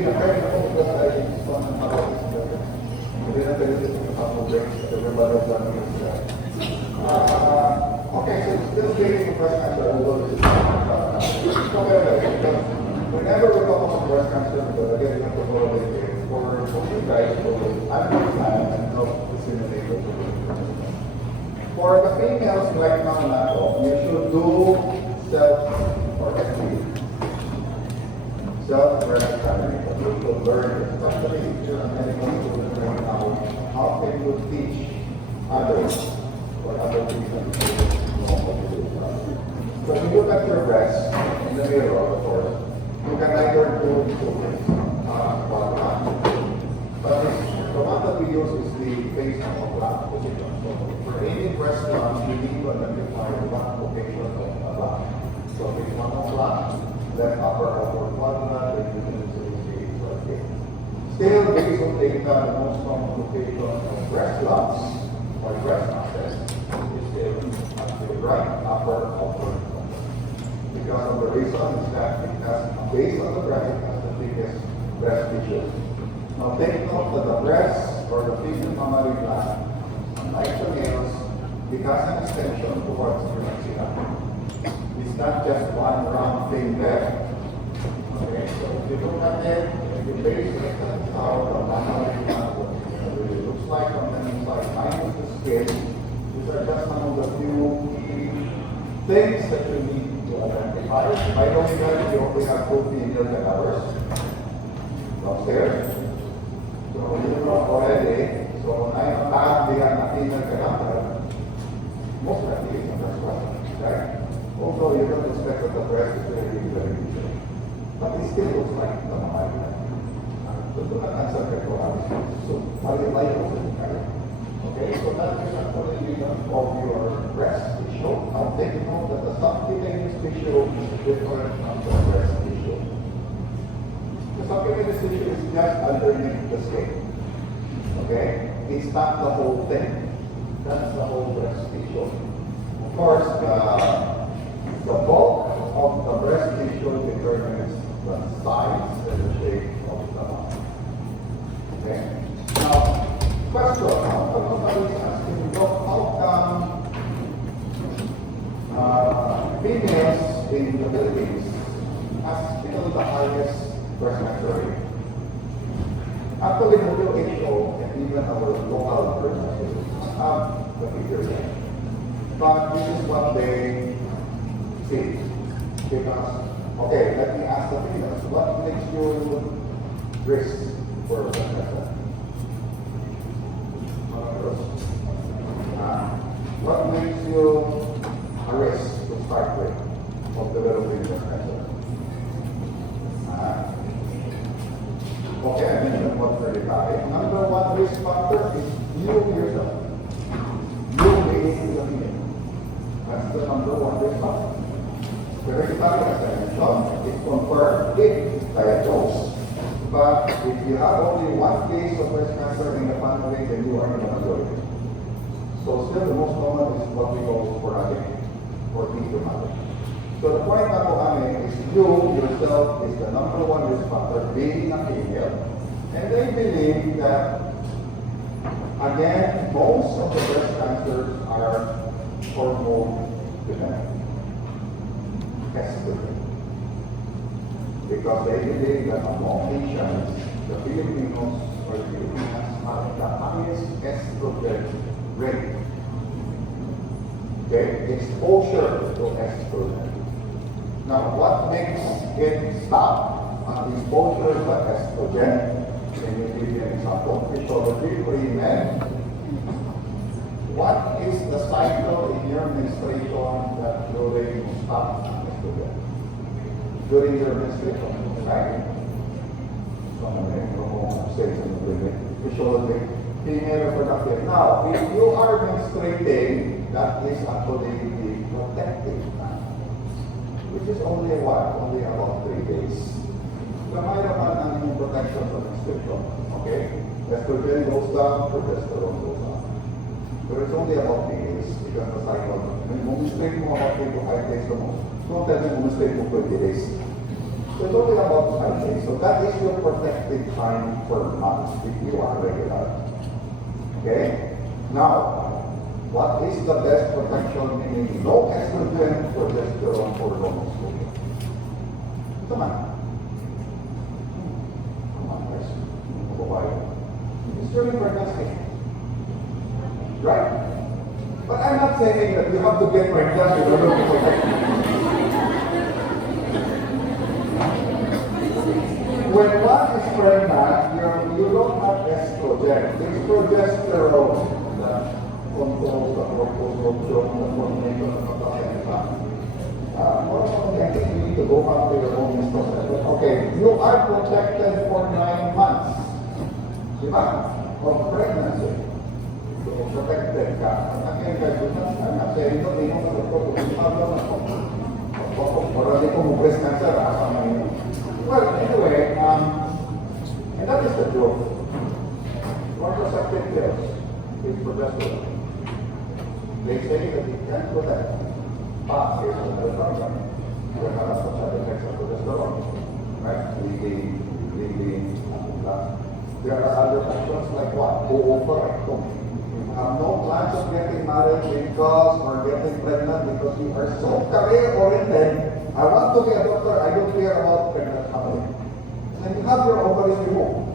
pinaka-hope that I saw ng tao is that hindi na pwede sa kapag-breaks at everybody has done this. Okay, so still getting the breast cancer, although this is because whenever we talk about breast cancer, because again, we have to follow this for you guys, for I'm not time and not disseminate it. For the females right now, you should do self-breast cancer. You should learn, especially if you're a medical student right now, how can you teach others or other people to know what to do. So when you look at your breast in the mirror, of course, you can either do but the one that we use is the face of black position. So for any breast lump, you need to identify what location of a black. So if it's one of black, left upper outward quadrant, then you can easily see right here. Still, based on data, the most common location of breast lumps or breast masses is still at the right upper outward quadrant. Because of the reason is that it has a base of the breast, it has the biggest breast tissue. Now take note that the breast or the female mammary gland, unlike the males, it has an extension towards the maxilla. It's not just one round thing there. Okay, so if you look at it, if you base it on how the mammary gland really looks like on the inside, minus the skin, these are just some of the few things that you need to identify. By the way, guys, we only have 2 female cadavers downstairs. So you know already, so I'm not being a female cadaver. Most likely it's not as well, right? Although you don't expect that the breast is very big. But it still looks like the mammary. So do not answer that for us. So okay, so that is actually the of your breast tissue. Now take note that the subcutaneous tissue is different from the breast tissue. The subcutaneous tissue is just underneath the skin. Okay? It's not the whole thing. That's the whole breast tissue. Of course, the bulk of the breast tissue determines the size and the shape of the mouth. Okay? Now, question, how come somebody is asking, how come females in the Philippines have still the highest breast cancer rate? Actually, the WHO and even our local breast cancer have the figures. But this is what they say. Because, okay, let me ask the females, what makes you risk for breast cancer? What makes you a risk to start with of developing breast cancer? Okay, I mentioned what very high. Number 1 risk factor is you yourself. You being the female. That's the number 1 risk factor. Hereditary, as I mentioned, it's confirmed if diagnosed. But if you have only 1 case of breast cancer in the family, then you are in the majority. So still the most common is what we call sporadic or asymptomatic. So the point na po kami is you yourself is the number 1 risk factor being a female. And they believe that, again, most of the breast cancers are hormone dependent. Estrogen. Because they believe that among Asians, the Filipinos or Filipinas have the highest estrogen rate. Okay, exposure to estrogen. Now, what makes it stop exposure to estrogen? Can you give me an example? Physiology for men. What is the cycle in your menstruation that during stop estrogen? During your menstruation, right? Physiology, female reproductive. Now, if you are menstruating, that is actually the protective time, which is only what? Only about 3 days. Gamay naman ang inyong protection sa menstruation. Okay? Estrogen goes down, progesterone goes up. But it's only about 3 days because the cycle. When you menstruate mo about 3 to 5 days the most. Don't tell me you menstruate for 20 days. So it's only about 5 days. So that is your protected time per month if you are regular. Okay? Now, what is the best protection? Meaning no estrogen, progesterone, or no estrogen. Come on. Come on, guys. It's during pregnancy. Right? But I'm not saying that you have to get pregnant in order to protect you. When one is pregnant, you don't have estrogen. It's progesterone that controls the reproduction, the formation of the placenta. I think you need to go back to your own estrogen. Okay, you are protected for 9 months. Diba? Of pregnancy. So, protected ka. Again, guys, I'm not saying no, hindi mo mag-protect. Para di ko mag-breast cancer, asama nyo. Well, anyway, and that is the truth. Contraceptive pills is progesterone. They say that it can protect. But here's another problem. You have such an effect of progesterone. Right? There are other options like what? Oophorectomy. You have no plans of getting married because or getting pregnant because you are so career-oriented. I want to be a doctor, I don't care about pregnant family. And you have your ovaries removed.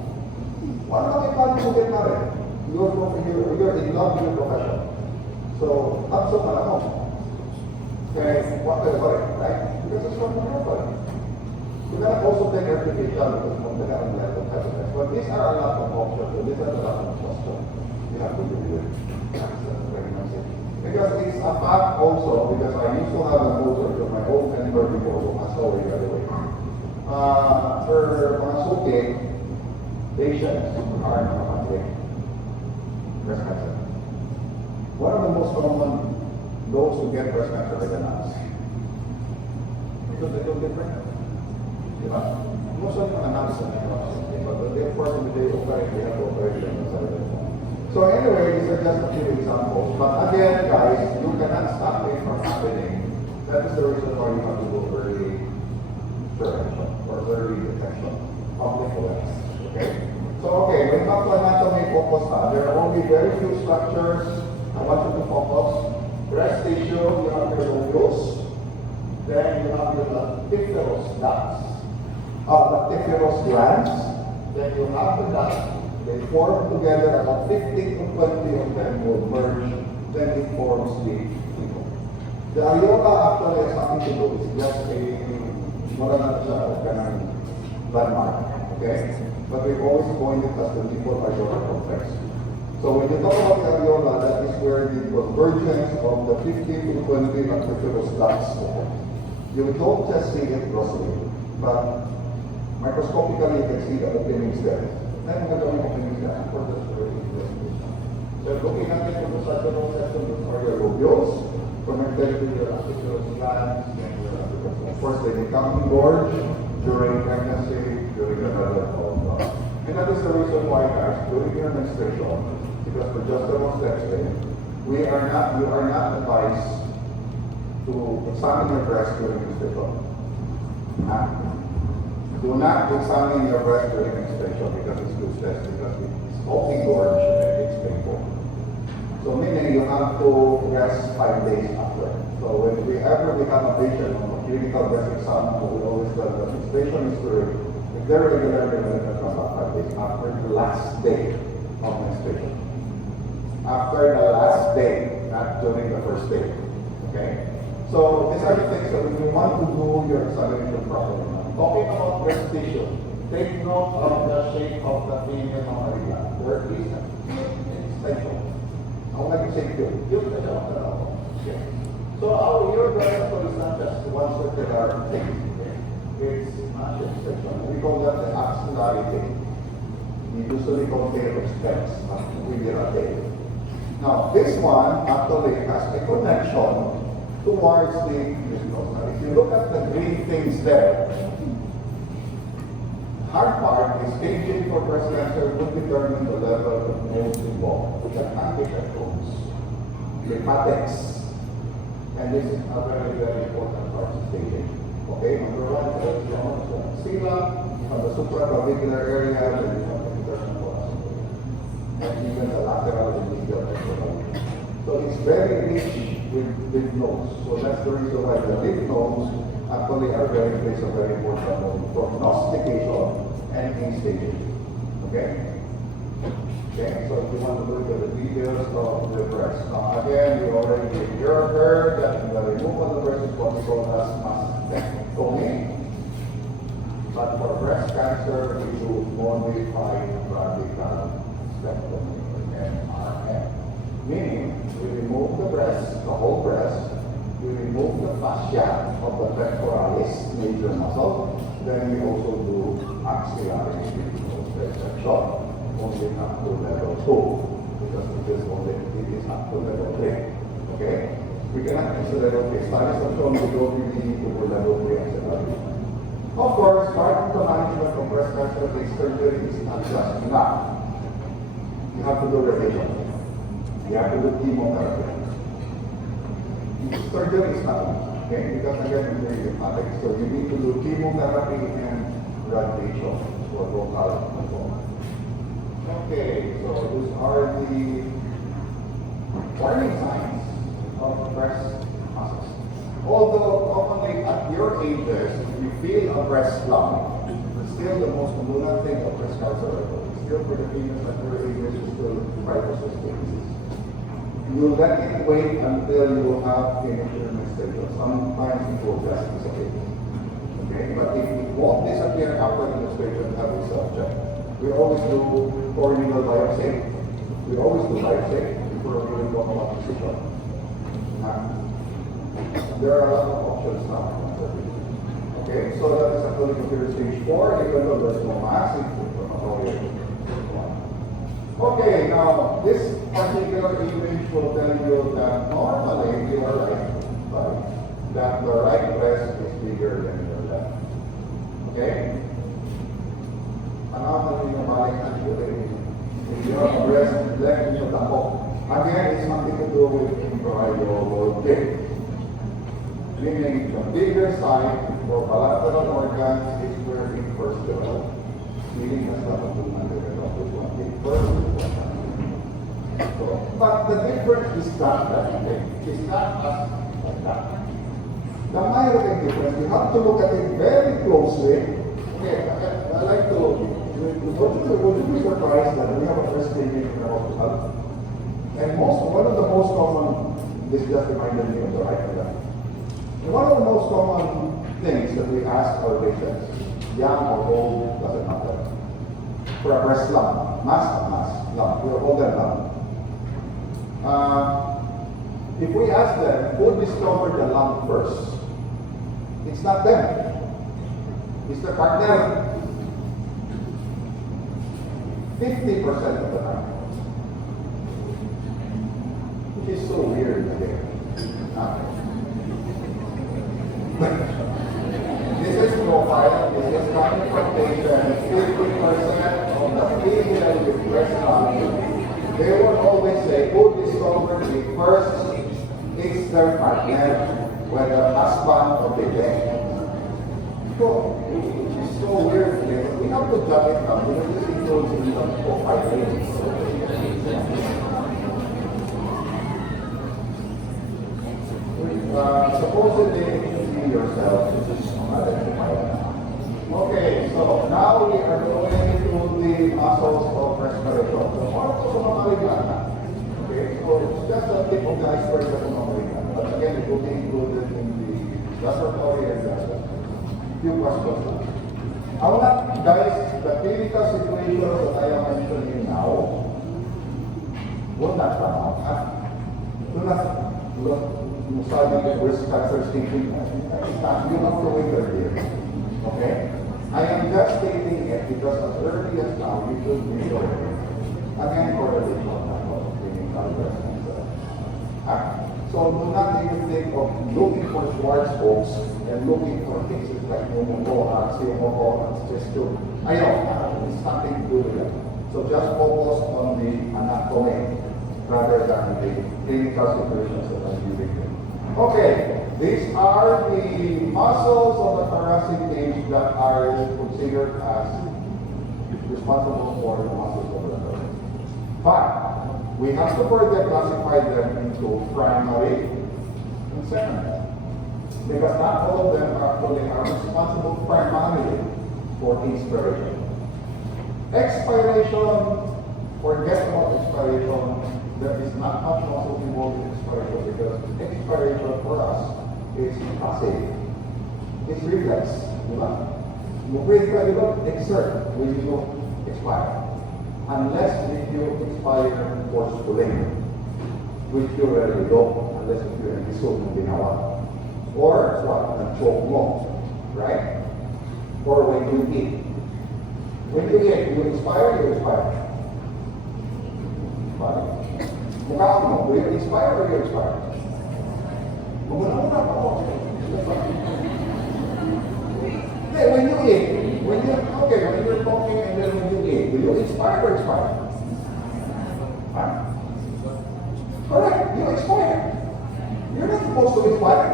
Why not you want to get married? You're in love with your profession. So, have some malakong. Okay, what the worry, right? Because it's from your body. You can also take artificial because from the current level of happiness. But these are a lot of options, so these are a lot of questions you have to do with pregnancy. Because it's a fact also, because I used to have a motor of my own member before, so my story, by the way. For mga suki, patients are nakamatrik. Breast cancer. One of the most common, those who get breast cancer is the nuts. Because they don't get pregnant. Diba? Most of them are nuts and but they of course in the day of life, they have operation. So anyway, these are just a few examples. But again, guys, you cannot stop it from happening. That is the reason why you have to do early prevention or early detection of the collapse. Okay? So okay, when back to anatomy focus na, there are only very few structures I want you to focus. Breast tissue, you have your lobules, then you have your lactiferous ducts, lactiferous glands, then you have the ducts. They form together, about 15 to 20 of them will merge, then it forms the liver. The areola actually has nothing to do, it's just a landmark, okay? But we've always coined it as the liver areola complex. So when you talk about the areola, that is where the convergence of the 15 to 20 lactiferous ducts occur. You don't just see it grossly, but microscopically you can see the openings there. Then we're going to open the importance of investigation. So looking at it from the sagittal section, those are your lobules, connected to your lactiferous glands, and of course they become engorged during pregnancy, during the level of and that is the reason why, guys, during your menstruation, because progesterone steps in, you are not advised to examine your breast during menstruation. Do not examine your breast during menstruation because it's too stressed, because it's all engorged and it's painful. So meaning you have to rest 5 days after. So when we ever become a patient on a clinical breast exam, we always tell the menstruation is during, if they're regular, they're going to come back 5 days after the last day of menstruation. After the last day, not during the first day. Okay? So these are the things that if you want to do your examination properly. Talking about breast tissue, take note of the shape of the female mammary gland. There is a extension. I would like to say cute. Cute is okay. So your breast is not just one circular thing. It's not just extension. We call that the axillary thing. We usually call it steps, not really a tail. Now, this one actually has a connection towards the mucosa. If you look at the green things there, hard part is staging for breast cancer will determine the level of mold involved, which are antications, lymphatics, and this is a very, very important part of staging. Okay, number one is the sila, you have the supraclavicular area, then you have the internal thoracic, and even the lateral and medial pectoral. So it's very rich with lymph nodes. So that's the reason why the lymph nodes actually are plays a very important role in prognostication and in staging. Okay? Okay, so if you want to look at the details of the breast. Now again, you heard that the removal of the breast is what we call as mastectomy. But for breast cancer, we do modified radical mastectomy, MRM. Meaning, we remove the breast, the whole breast, we remove the fascia of the pectoralis, major muscle, then we also do axillary resection. Only up to level 2, because it is up to level 3. Okay? We cannot use the level 3. Studies have shown we don't really need to go level 3 as a level. Of course, part of the management of breast cancer is surgery is not just enough. You have to do radiation. You have to do chemotherapy. Surgery is not enough. Okay? Because again, it's very dramatic. So you need to do chemotherapy and radiation for local control. Okay, so these are the warning signs of breast muscles. Although commonly at your ages, you feel a breast lump, still the most common thing of breast cancer. Still for the females at your ages is still fibrosis cases. You let it wait until you have finished your menstruation. Sometimes it will just disappear. Okay, but if it won't disappear after the menstruation, that is subject. We always do corneal biopsy. We always do biopsy before we even talk about precision. There are a lot of options now. Okay, so that is actually considered stage 4, even though there's no mass. Okay, now this particular image will tell you that normally you are right, that the right breast is bigger than your left. Okay? Anomaly ng balik at your breast left into the hook. Again, it's nothing to do with embryology. Meaning the bigger side for bilateral organs is where it first develops. Meaning that's not a human developed, which one it first develops. So, but the difference is not that big. It's not as like that. The minor difference, you have to look at it very closely. Okay, I like to. Would you be surprised that we have a first baby in the hospital? And one of the most common, this just reminded me of the right and left. One of the most common things that we ask our patients, young or old, doesn't matter. For a breast lump, mass lump, we all them lump. If we ask them, who discovered the lump first? It's not them. It's the partner. 50% of the time. Which is so weird again. This is profile. This is coming from patients. 50% of the female with breast lump. They will always say, who discovered it first? It's their partner, whether husband or the wife. So, it's so weird. We have to judge it now. This includes the profile. Supposedly, you yourself identify that. Okay, so now we are going to the muscles of respiration. The muscles of mammary gland. Okay, so it's just a tip of the iceberg of the mammary gland. But again, it will be included in the laboratory and the few questions. I will not, guys, the clinical situations that I am mentioning now will not come out. Do not study breast cancer thinking. You have to wait a year. Okay? I am just stating it because as early as now, you should be aware. Again, correlation of clinical breast cancer. So do not even think of looking for Schwarzkopf and looking for cases like pneumothorax, pneumothorax, just to, it's nothing to do with it. So just focus on the anatomy rather than the clinical situations that I'm giving you. Okay. these are the muscles of the thoracic cage that are considered as responsible for the muscles of the thorax. But we have to further classify them into primary and secondary. Because not all of them are responsible primarily for inspiration. Expiration, forget about expiration. There is not much muscle involved in expiration because expiration for us is passive. It's reflex. You breathe when you don't exert, when you don't expire. Unless if you expire forcefully, which you rarely don't, unless if you're in the zone of ginawa. Or what? Choke mo, right? Or when you eat. When you eat, you expire, you expire. Mukha mo, will you expire or you expire? Muna ako. When you eat, when you're talking and then when you eat, will you expire or expire? Huh? Correct, you expire. You're not supposed to expire.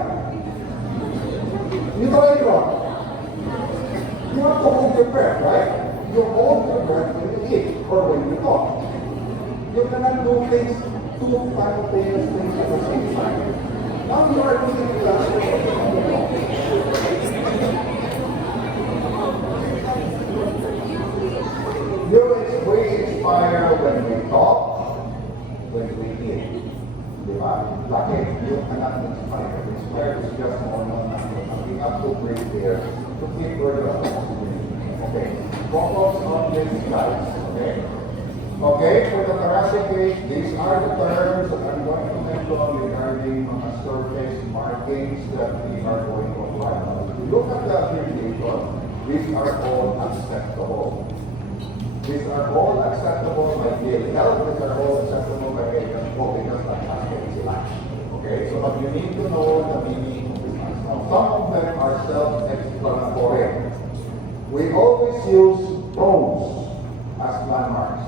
You try it wrong. You have to hold your breath, right? You hold your breath when you eat or when you talk. You cannot do things, two simultaneous things at the same time. Now you are doing it last we expire when we talk, when we eat. Diba? Like you cannot expire. Expire is just normal. We have to breathe there to keep further oxygen. Okay. Focus on these guys. Okay. Okay, for the thoracic cage, these are the terms that I'm going to mention regarding surface markings that we are going to apply. If you look at the abbreviation, these are all acceptable. These are all acceptable by DLL. These are all acceptable by AHO because that's not sila. Okay, so but you need to know the meaning of this. Now, some of them are self-explanatory. We always use bones as landmarks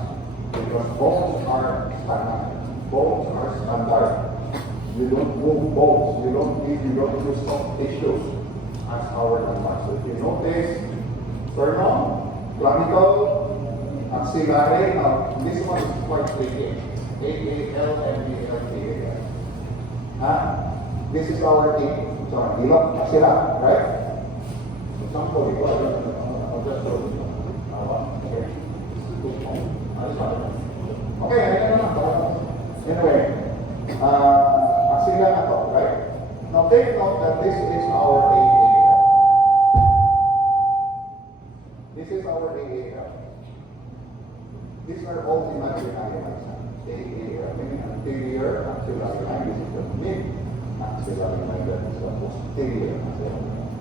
because bones are standard. Bones are standard. You don't move bones. You don't use soft tissues as our landmarks. So if you notice, sternum, clavicle, axillary. Now, this one is quite tricky. A-A-L-M-E-L-T-A-L. This is our ilok, axilla, right? Example, I'll just show you. Okay, anyway, axilla na to, right? Now, take note that this is our A-A-L. This is our A-A-L. These are all imaginary lines. Meaning anterior axillary line. This is the mid axillary line. That is the posterior axillary line.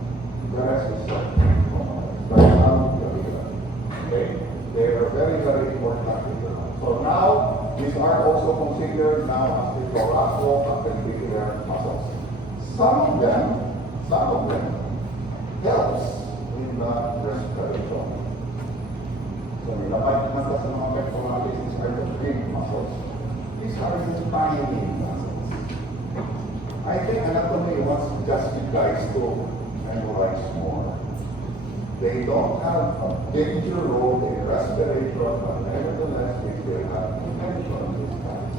The rest is okay. They are very, very important. So now, these are also considered now as the thoracoappendicular muscles. Some of them helps in the respiration. So nilapad naman sa mga pectoralis, these are the big muscles. These are the tiny muscles. I think anatomy wants just you guys to memorize more. They don't have a major role in respiration, but nevertheless, they still have potential in these guys.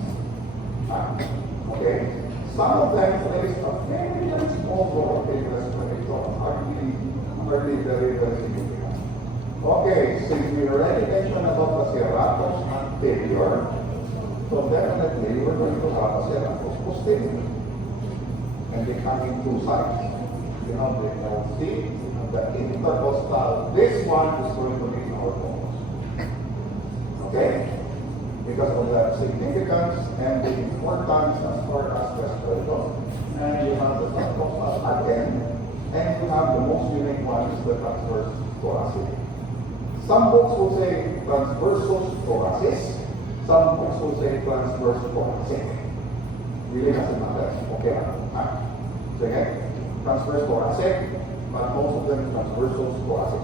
Okay? Some of them plays a very, very small role in respiration, hardly very, very significant. Okay, since we already mentioned about the serratus anterior, so definitely we're going to have a serratus posterior. And they come in two sides. You know, the LC, the intercostal. This one is going to be our bones. Okay? Because of the significance and the importance as far as respiration. And you have the subcostal again, and you have the most unique one is the transverse thoracic. Some books will say transversus thoracis. Some books will say transverse thoracic. Really doesn't matter. Okay. Sige? Transverse thoracic, but most of them transversal thoracic.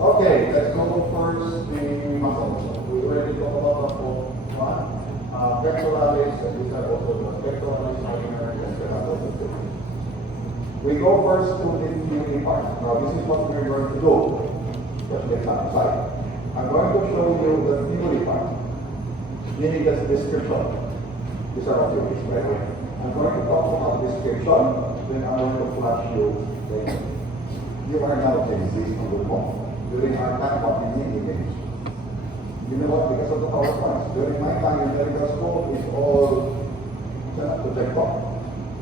Okay, let's go first the muscles. We already talked about the one. Pectoralis, and these are also the pectoralis minor and serratus. We go first to the theory part. Now, this is what we're going to do. Just get that aside. I'm going to show you the theory part, meaning the description. These are all theories, by the way. I'm going to talk about description, then I'm going to flash you later. You are now Genesis on the phone. During our time, what we need image. You know what? Because of the PowerPoints. During my time in medical school, it's all projector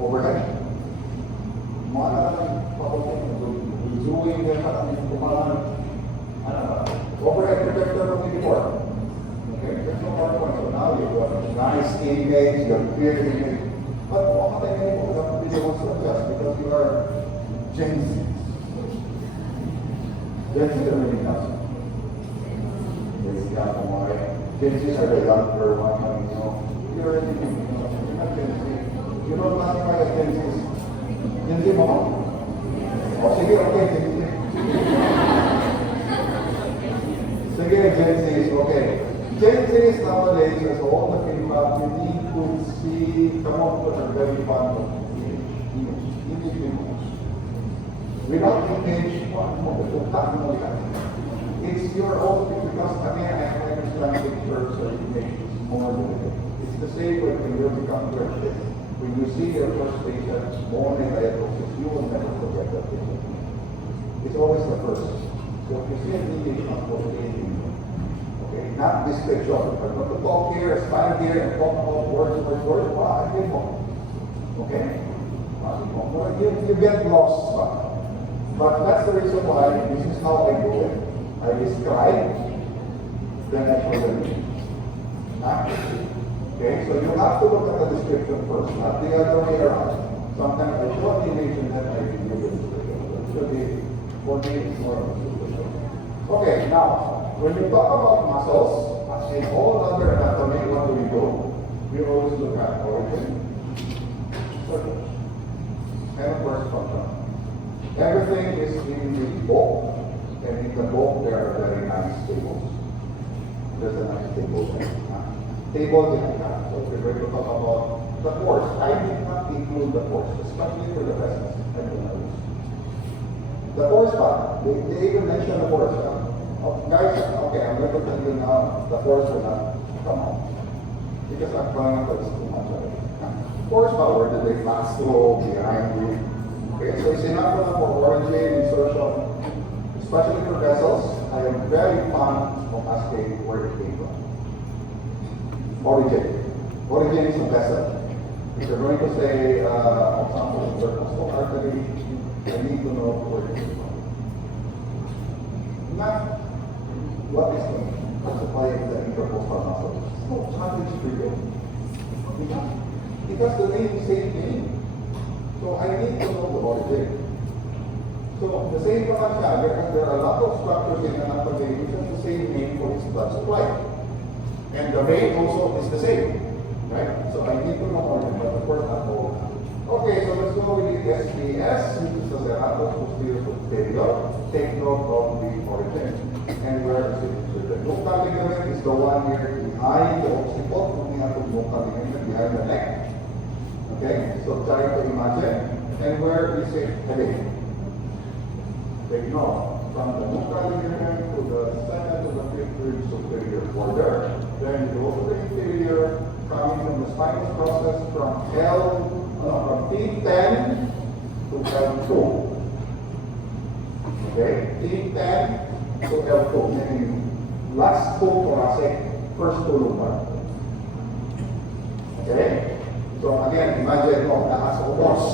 overhead. Overhead projector from before. Okay, there's no PowerPoint. So now you have a nice image, you have clear image. But what I mean, you have to be the ones to adjust because you are Genesis. Genesis are really nuts. Genesis are the younger one, you know. You're already, you're not Genesis. You don't classify as Genesis. Genesis mo? O sige, okay, Genesis. Sige, Genesis, okay. Genesis nowadays, as all the people, you need to see, come up with a very fun image. Without image, it's your own, because again, I understand pictures or images more than it. It's the same way when you become Christian. When you see your first patient born in diagnosis, you will never forget that patient. It's always the first. So if you see an image, unfortunately, okay, not this picture. I'm going to talk here, stand here, and talk about words. I give one. Okay? You get lost. But that's the reason why this is how I do it. I describe, then I show them. Okay, so you have to look at the description first, not the other way around. Sometimes I show the image and then I give you the description. It should be, for me, it's more of a description. Okay, now, when you talk about muscles, as in all other anatomy, what do? We always look at origin, circle, and of course function. Everything is in the book, and in the book there are very nice tables. There's a nice table there. Tables in the back. So we're going to talk about the force. I did not include the force, especially for the vessels. I don't know. The force part, they even mention the force. Guys, okay, I'm going to tell you now, the force will not come out. Because I'm trying to put too much of it. Force power, the big mass flow behind you. Okay, so it's enough for origin, insertion, especially for vessels. I am very fond of asking where it came from. Origin. Origin is a vessel. If you're going to say, for example, circumstantial artery, I need to know where it came from. Not what is the supply of the intercostal muscle. It's no challenge for you. Because the name is same name. So I need to know the origin. So the same naman siya, because there are a lot of structures in anatomy which have the same name for its blood supply. And the vein also is the same. Right? So I need to know origin, but of course not all. Okay, so let's go with the SBS, which is the serratus posterior superior. Take note of the origin. And where is it? The nuchal ligament is the one here behind the occiput, looking at the nuchal ligament behind the neck. Okay, so try to imagine. And where is it heading? Take note. From the nuchal ligament to the second to the fifth rib superior border. Then you go to the inferior, coming from the spinous process from T10 to L2. Okay, T10 to L2, meaning last two thoracic, first two lumbar. Okay? So again, imagine taas ubos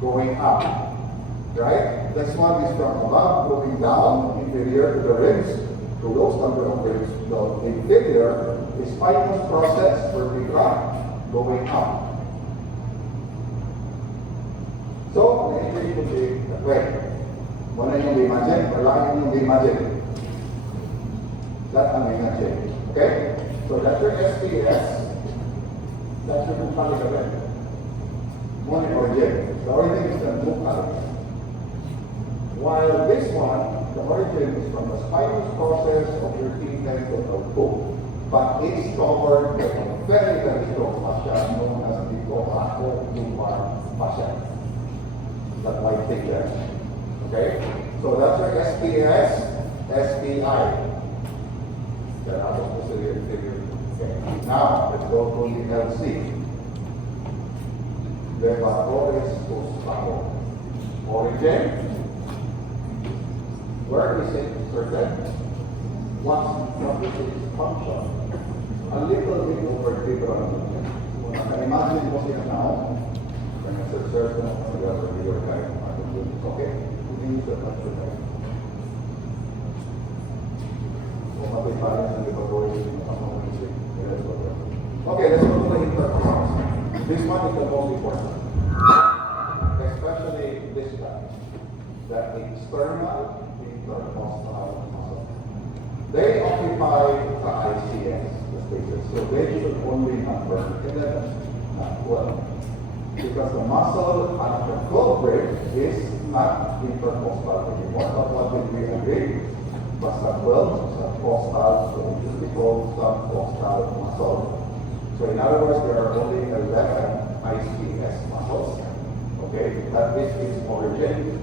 going up. Right? This one is from above going down, inferior to the ribs, to those number of ribs. The inferior is spinous process, vertebra, going up. So, na-entry ko si wait. Muna yung imagine, wala yung imagine. That ang imagine. Okay? So that's your SPS. That's your nuchal ligament. Muna yung origin. The origin is the nuchal. While this one, the origin is from the spinous process of your T10 to L2. But it's covered by a very, very strong fascia known as the thoracolumbar fascia. that white thing there. Okay? So that's your SPS, SPI. Then out of the figure. Okay. Now, let's go to the LC. Levatores Gustavo. Origin. Where is it inserted? What is its function? A little bit over different. Imagine mo siya now. When I search mo sa whatever you are kind of okay? Use the function. Kung matipayan sa Levatores, okay, let's go to the interface. This one is the most important. Especially this guy. The external intercostal muscle. They occupy the ICS, the spaces. So they should only number 11, not 12. Because the muscle at the culprit is not intercostal anymore. But what did we agree? Basta 12, subcostal, so it should be called subcostal muscle. So in other words, there are only 11 ICS muscles. Okay, that is its origin.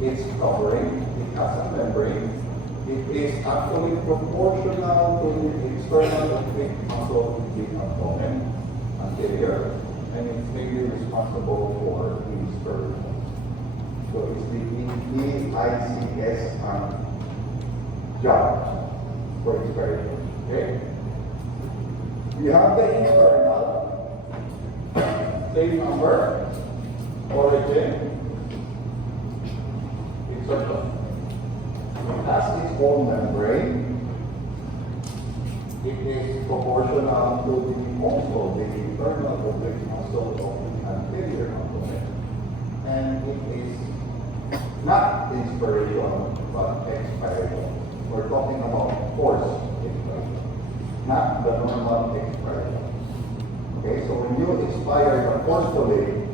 It's covering, it has a membrane. It is actually proportional to the external big muscle in the abdomen, anterior, and it's mainly responsible for inspiration. So it's the EICS job for inspiration. Okay? You have the internal, same number, origin, insertion. It has its own membrane. It is proportional to the also the internal oblique muscle of the anterior abdomen. And it is not inspiration, but expiration. We're talking about force expiration, not the normal expiration. Okay, so when you expire forcefully,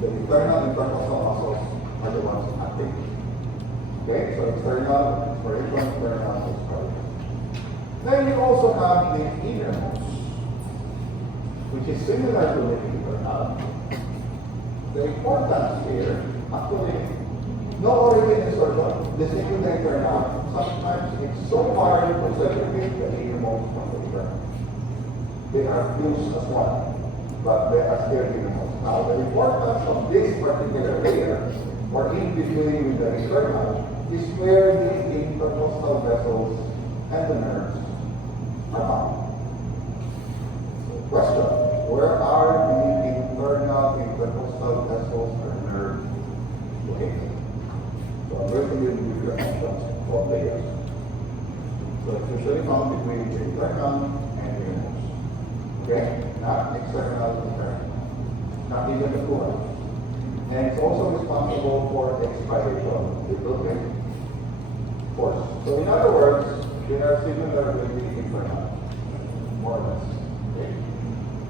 the internal intercostal muscles are the ones acting. Okay, so external expiration, internal expiration. Then you also have the innermost, which is similar to the internal. The importance here, actually, no origin insertion, the same with the internal. Sometimes it's so hard to segregate the innermost from the internal. They are fused as one, but they are still innermost. Now, the importance of this particular layer, or in between with the external, is where the intercostal vessels and the nerves are found. Question: where are the internal intercostal vessels and nerves located? So I'm going to give you the options of layers. So it's usually found between the internal and the innermost. Okay? Not external, internal. Not even the core. And it's also responsible for expiration, development, force. So in other words, they are similar with the internal, more or less. Okay?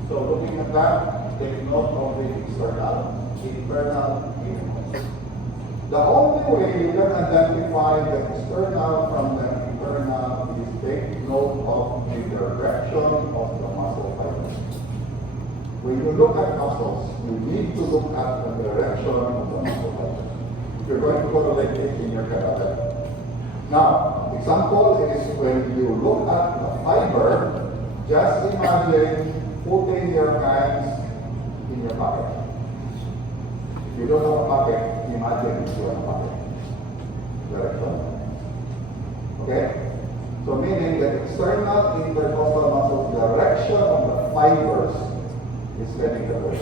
So looking at that, take note of the external, internal, innermost. The only way you can identify the external from the internal is take note of the direction of the muscle fibers. When you look at muscles, you need to look at the direction of the muscle fibers. If you're going to correlate it in your karate. Now, example is when you look at the fiber, just imagine putting your hands in your pocket. If you don't have a pocket, imagine if you have a pocket. Direction. Okay? So meaning the external intercostal muscle direction of the fibers is heading the way.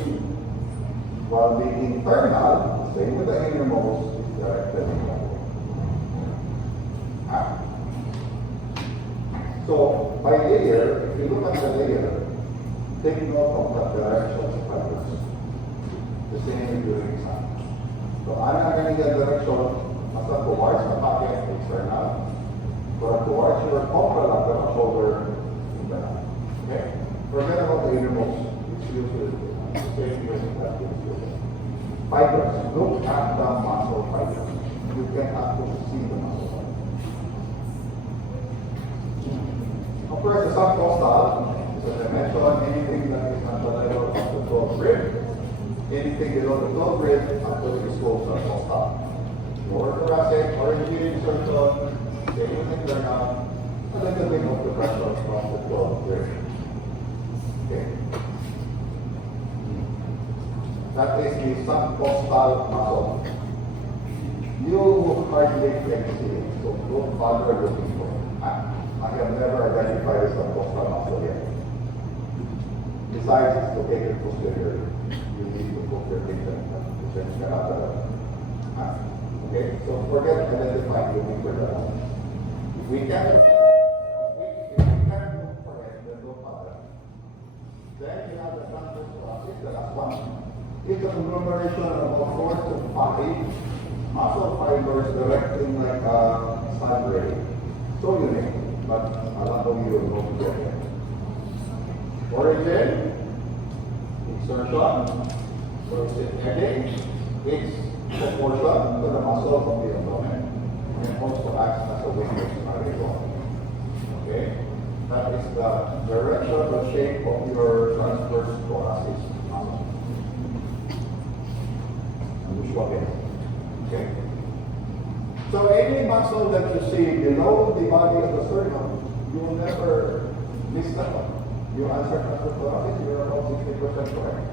While the internal, same with the innermost, is directed the way. So by layer, if you look at the layer, take note of the direction of fibers. The same during exam. So ano ang ganyan direction? Basta towards the pocket, external. But towards your contralateral shoulder, internal. Okay? Forget about the innermost. It's usually the same way that it's usually. Fibers. Look at the muscle fibers. You can actually see the muscle fibers. Of course, the subcostal, so I mentioned anything that is not the level of the 12 rib, Anything below the toe grid actually is called circle stop. Lower thoracic, originating circle, stay with internal, a little bit of the pressure from the toe grid. Okay. That is the subcostal muscle. You will hardly can see it, so don't bother looking for it. I have never identified a subcostal muscle yet. Besides, it's located posteriorly. You need to put your attention okay, so forget identifying looking for that. If we can't look for it, then don't bother. Then you have the transverse thoracic, the last one. It's a conglomeration of about 4 to 5 muscle fibers directing like a sun ray. So unique, but a lot of you will know it. Origin, exertion, so it's heading, it's proportion to the muscle of the abdomen, and also acts as a witness okay? That is the direction, the shape of your transverse thoracic muscle. Okay? So any muscle that you see below the body of the sternum, you will never miss that one. You answer transverse thoracic, you are about 60% correct.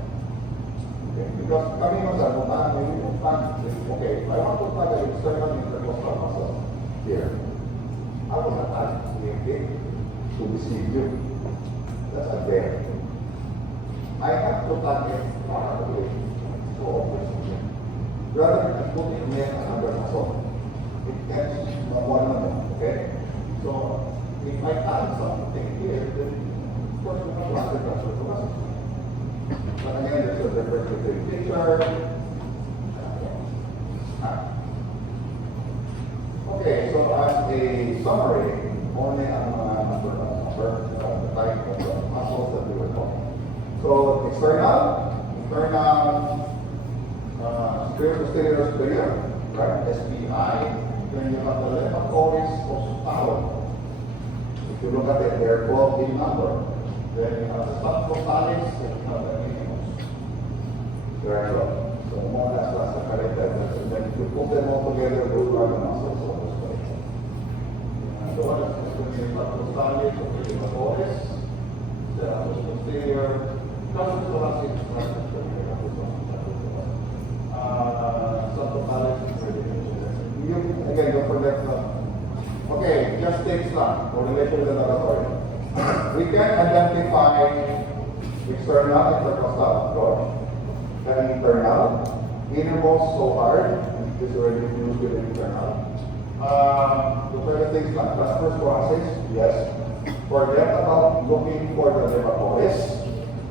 Okay? Because coming on sa okay, I want to tag an external intercostal muscle here. I will not add the to deceive you. That's unfair. I have to tag it far away. So obviously, rather than putting it another muscle, it gets one of them. Okay? So if I add something here, then of course we have to transfer to muscle. But again, there's a difference between picture. Okay, so as a summary, only on the type of muscles that we were talking. So external, superior, superior, right? SPI. Then you have the lemmacoris postalis. If you look at it, they're 12 in number. Then you have the subcostalis, and you have the minimus. Very well. So more or less that's the correct evidence. And then if you put them all together, those are the muscles of the spine. And the one that's going to be subcostalis, or the lemmacoris, the posterior, thoracic, again, don't forget okay, just takes long correlation with another story. We can identify external intercostal approach, and internal, innermost so hard, this is already used with internal. Those are the things like transverse thoracic, yes. Forget about looking for the lemmacoris.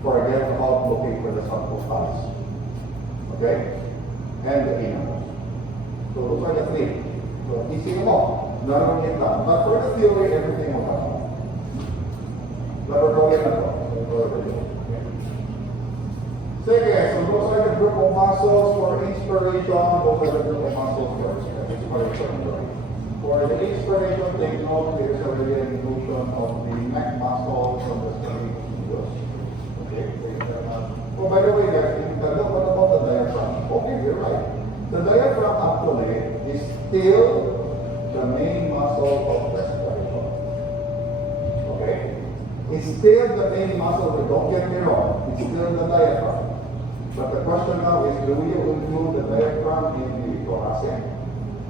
Forget about looking for the subcostalis. Okay? And the innermost. So those are the three. So easy mo. None of it lang. But for the theory, everything will come. Laboratory na to. Sige, so those are the group of muscles for inspiration. Those are the group of muscles for inspiration. For the inspiration, take note, there is already an inclusion of the neck muscle from the sternum. Okay? Oh, by the way, guys, what about the diaphragm? Okay, you're right. The diaphragm actually is still the main muscle of respiration. Okay? It's still the main muscle, but don't get me wrong. It's still the diaphragm. But the question now is, do you include the diaphragm in the thoracic?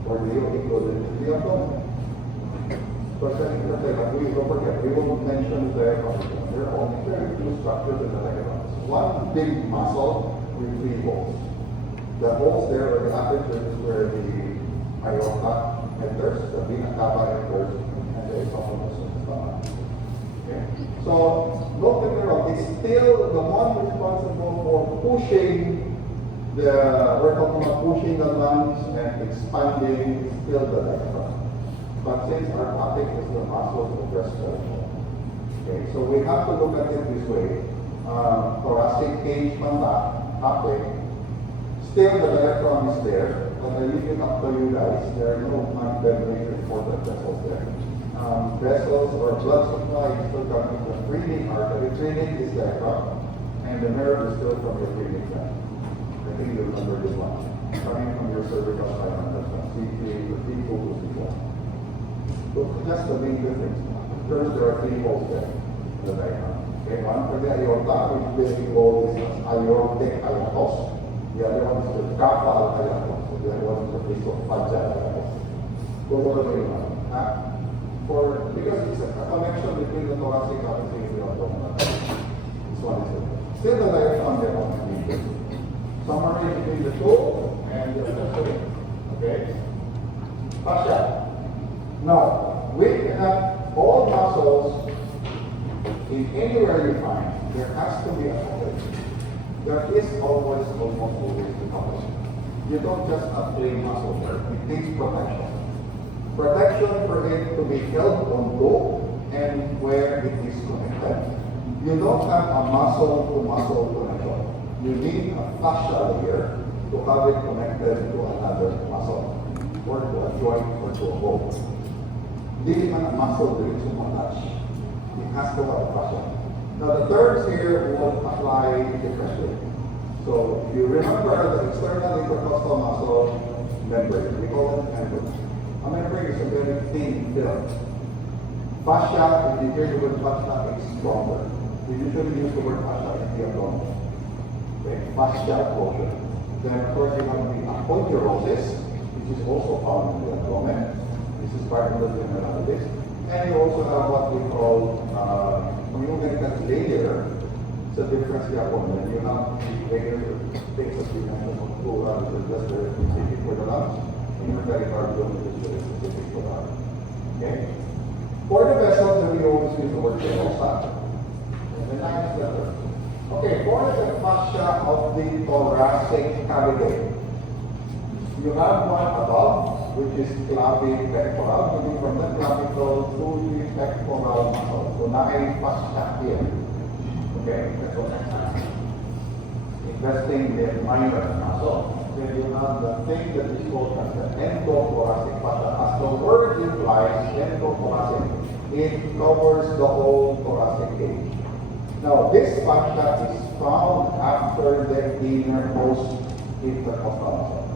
Or do you include it in the abdomen? Question we don't forget, we will mention the diaphragm. There are only very few structures in the diaphragm. One big muscle with 3 holes. The holes there are the apertures where the aorta enters, the vena cava enters, and the esophagus and the stomach. Okay? So, don't get me wrong, it's still the one responsible for pushing we're talking about pushing the lungs and expanding, still the diaphragm. But since our topic is the muscles of respiration, okay, so we have to look at it this way. Thoracic cage topic, still the diaphragm is there, but I leave it up to you guys. There are no membrane important vessels there. Vessels or blood supply is still coming from the breathing artery. Breathing is diaphragm, and the nerve is still from your breathing gland. I think you remember this one. Coming from your cervical spine, that's one. C3 to C2 to C1. So that's the main difference. First, there are 3 holes there in the diagram. Okay, one for the aorta, which basically called this aortic hiatus. The other one is the carpal hiatus. The other one is the visophageal hiatus. Those are the main ones. Because it's a connection between the thoracic cavity and the abdominal cavity. This one is it. Still the diaphragm there on the knee. Summary between the two and the accessory. Okay? Fascia. Now, we have all muscles in anywhere you find, there has to be a coupling. There is always almost always a coupling. You don't just have plain muscle there. It needs protection. Protection for it to be held onto and where it is connected. You don't have a muscle-to-muscle connection. You need a fascia layer to have it connected to another muscle, or to a joint, or to a bone. Hindi man a muscle to attach. It has to have a fascia. Now the terms here will apply differently. So if you remember the external intercostal muscle membrane, we call it membrane. A membrane is a very thin film. Fascia, if you hear the word fascia, it's stronger. We usually use the word fascia in the abdomen. Okay, fascia closure. Then of course you have the aponeurosis, which is also found in the abdomen. This is part of the generalities. And you also have what we call communicative layer. It's a difference in the abdomen. You have the layer that takes us to the pleural, which is just very specific for the lungs. And your pericardium, which is very specific for the heart. Okay? For the vessels, we always use the word venosa. And the next letter. Okay, for the fascia of the thoracic cavity, you have one above, which is clavipectoral, moving from the clavicle to the pectoral muscle. So now a fascia here. Okay, that's what I'm saying. Investing the minor muscle. Then you have the thing that is called as the endothoracic fascia. As the word implies, endothoracic, it covers the whole thoracic cage. Now, this fascia is found after the innermost intercostal muscle.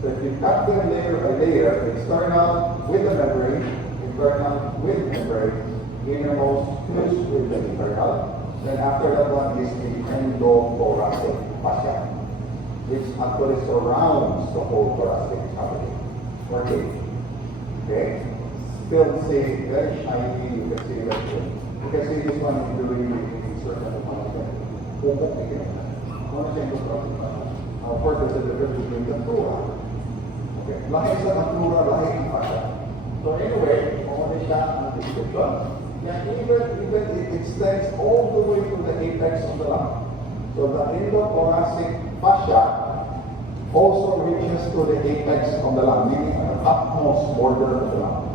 So if you cut them layer by layer, external with the membrane, internal with membrane, innermost fused with the internal, then after that one is the endothoracic fascia, which actually surrounds the whole thoracic cavity. Okay? Okay? Still see very shiny, you can see that. You can see this one is doing certain amount of pupuk again. Of course, there's a difference between the plural. Okay, lahi sa ng plural, lahi ang fascia. So anyway, all siya ang description. Yeah, even it extends all the way to the apex of the lung. So the endothoracic fascia also reaches to the apex of the lung, meaning the utmost border of the lung.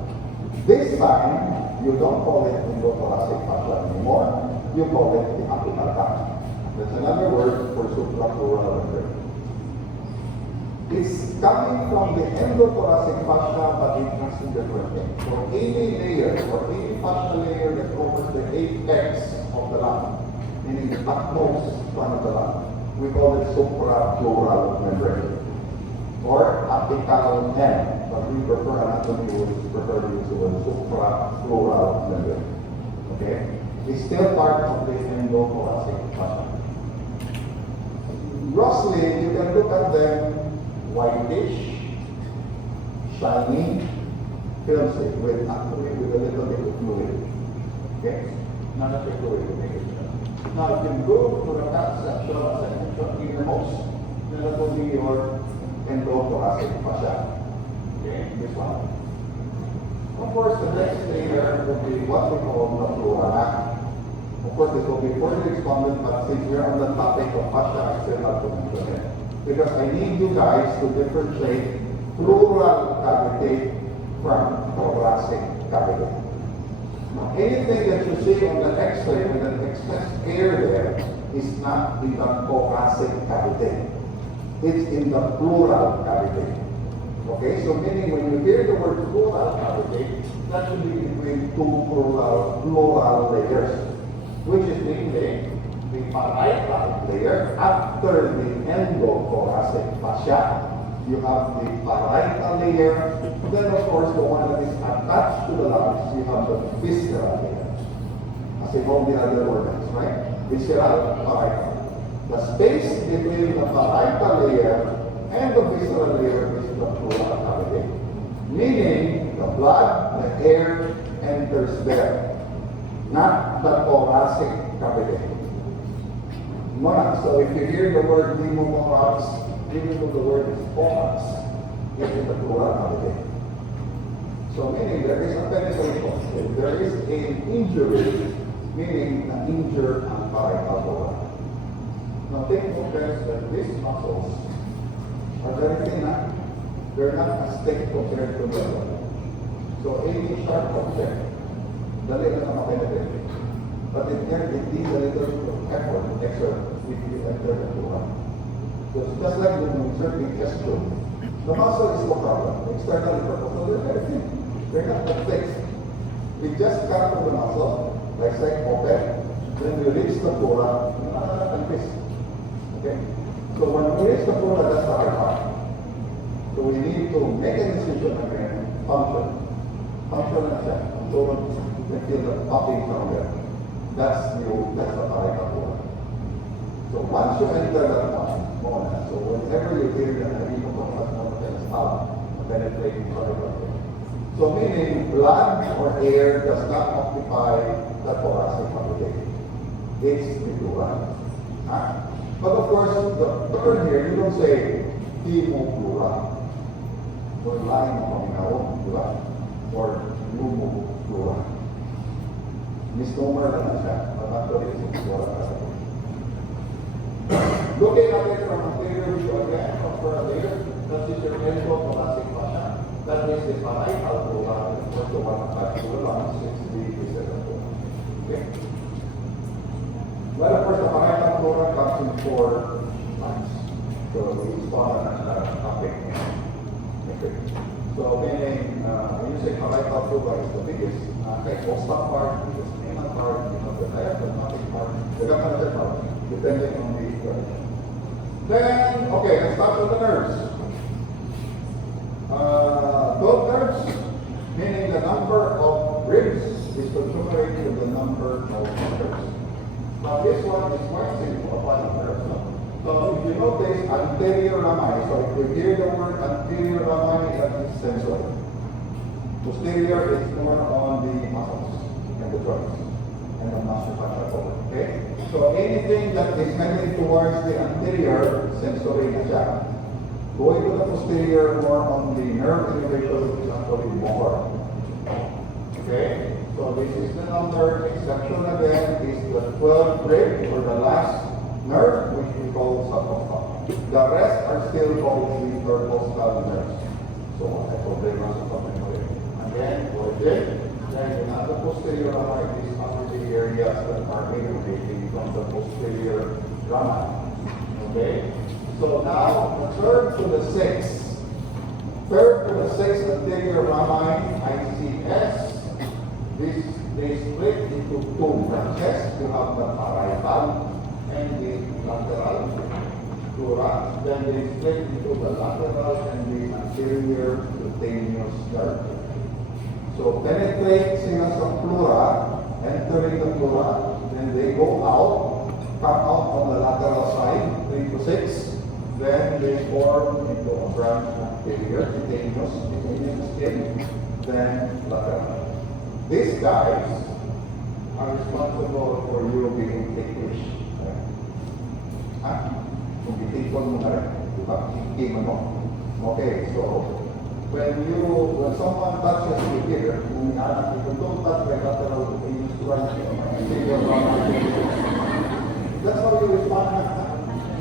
This time, you don't call it endothoracic fascia anymore. You call it the apical fascia. That's another word for suprapleural membrane. It's coming from the endothoracic fascia, but it has two different things. So any layer or any fascia layer that covers the apex of the lung, meaning the utmost part of the lung, we call it suprapleural membrane or apical hem. But we prefer anatomy, we prefer to use the word suprapleural membrane. Okay? It's still part of the endothoracic fascia. Grossly, you can look at them whitish, shiny, filmy, with a little bit of fluid. Okay? Not a fluid. Now, if you go to the cut section innermost, then that will be your endothoracic fascia. Okay? This one. Of course, the next layer will be what we call the pleura. Of course, this will be further expanded, but since we're on the topic of fascia, I still have to mention it. Because I need you guys to differentiate pleural cavity from thoracic cavity. Now, anything that you see on the X-ray with an excess air there is not in the thoracic cavity. It's in the pleural cavity. Okay, so meaning when you hear the word pleural cavity, that should be between two pleural layers, which is namely the parietal layer. After the endothoracic fascia, you have the parietal layer. Then, of course, the one that is attached to the lungs, you have the visceral layer. As in all the other organs, right? Visceral, parietal. The space between the parietal layer and the visceral layer is the pleural cavity. Meaning, the blood, the air enters there, not the thoracic cavity. So if you hear the word pneumothorax, even though the word is thorax, it is the pleural cavity. So meaning there is a penetration, there is an injury, meaning an injured and parietal thorax. Now take note that these muscles are very thin. They're not as thick compared to the other. So any sharp object, dali na mapenetrate. But it needs a little bit of effort, extra, if you enter the thorax. So it's just like when you insert the chest tube, the muscle is no problem. Externally purple, so they're very thin. They're not that thick. We just cut through the muscle, like open, then we reach the thorax, and twist. Okay? So when we reach the thorax, that's the hard part. So we need to make a decision again, function and check. So we feel the popping from there. That's the parietal thorax. So once you enter that moment, so whenever you hear the pneumothorax moment out, penetrating parietal thorax. So meaning blood or air does not occupy the thoracic cavity. It's the pleural. But of course, the word here, you don't say hemopleura. Or line of pleural. Or pneumopleural. Misnomer na siya. But actually, it's pleural. Looking at it from anterior view again, from further layer, that is your endothoracic fascia. That means the parietal thorax is the one attached to the lungs. It's the visceral thorax. Okay? Well, of course, the parietal thorax comes in 4 lines. So we spawn an topic. Okay. So meaning, when you say parietal thorax is the biggest, costal part, biggest main part, you have the diaphragmatic part, the diaphragmatic part, depending on the direction. Then, okay, let's start with the nerves. Both nerves, meaning the number of ribs is commensurate with the number of nerves. Now this one is quite simple, upon nerves. So if you notice anterior rami, so if you hear the word anterior rami, that is sensory. Posterior is more on the muscles and the joints and the muscle fascia cover. Okay? So anything that is heading towards the anterior, sensory na siya. Going to the posterior, more on the nerve innervation, which is actually more. Okay? So this is the number. Exception again is the 12th rib, or the last nerve, which we call subcostal. The rest are still called the intercostal nerves. So I will bring us something with it. Again, origin. Then you have the posterior rami. These are the areas that are innervating from the posterior rami. Okay? So now, the third to the sixth. Third to the sixth anterior rami, ICS. They split into 2 branches. You have the parietal and the lateral thorax. Then they split into the lateral and the anterior cutaneous nerve. So penetrate sila sa pleura, entering the pleura, then they go out, come out on the lateral side, 3 to 6. Then they form into a branch anterior, cutaneous skin, then lateral. These guys are responsible for you being ticklish. Kung titikon mo na rin, diba? Tikikin mo. Okay, so when someone touches you here, kung don't touch my lateral cutaneous branch, that's how you respond.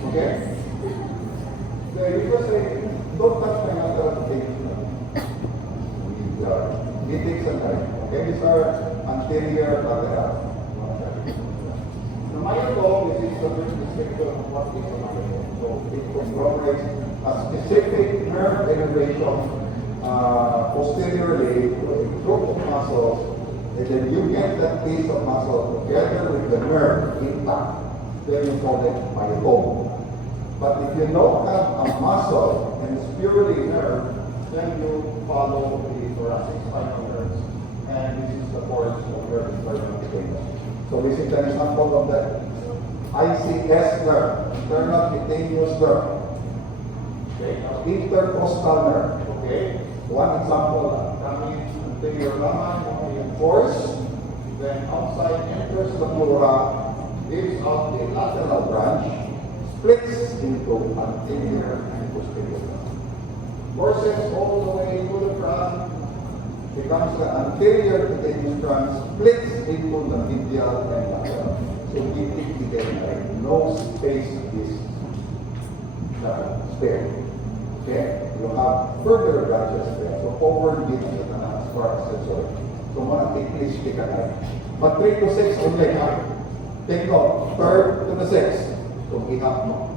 Okay? So you just say, don't touch my lateral cutaneous branch. It takes some time. Okay, these are anterior lateral. The myelome is the description of what is a myelome. So it conglomerates a specific nerve innervation posteriorly to a group of muscles, and then you get that piece of muscle together with the nerve intact. then you call it myeloma. But if you don't have a muscle and it's purely nerve, then you follow the thoracic spinal nerves. And this is the course of your experimentation. So this is an example of the ICS nerve, internal cutaneous nerve. Okay, intercostal nerve. Okay, one example coming anterior lamina, reinforced, then outside enters the pleura, gives out the lateral branch, splits into anterior and posterior. Courses all the way to the front, becomes the anterior cutaneous trunk, splits into the medial and lateral. So again, no space is spared. Okay? You have further branches there. So forward gives it as far as sensory. So mga take take a But 3 to 6 only, ha? Take note, third to the 6th. So ihap mo.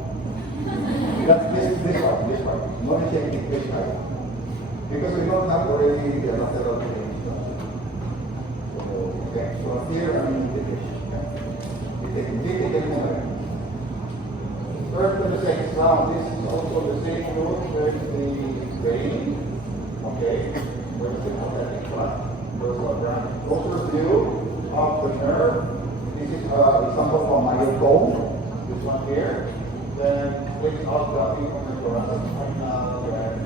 That's this part. No need to take this part. Because we don't have already the lateral cutaneous trunk. Okay, so here I'm in the Third to the 6th round, this is also the same route with the vein. Okay, where is the authentic front? Closer view of the nerve. This is example from myotome. This one here. Then switch out the thoracic spinal and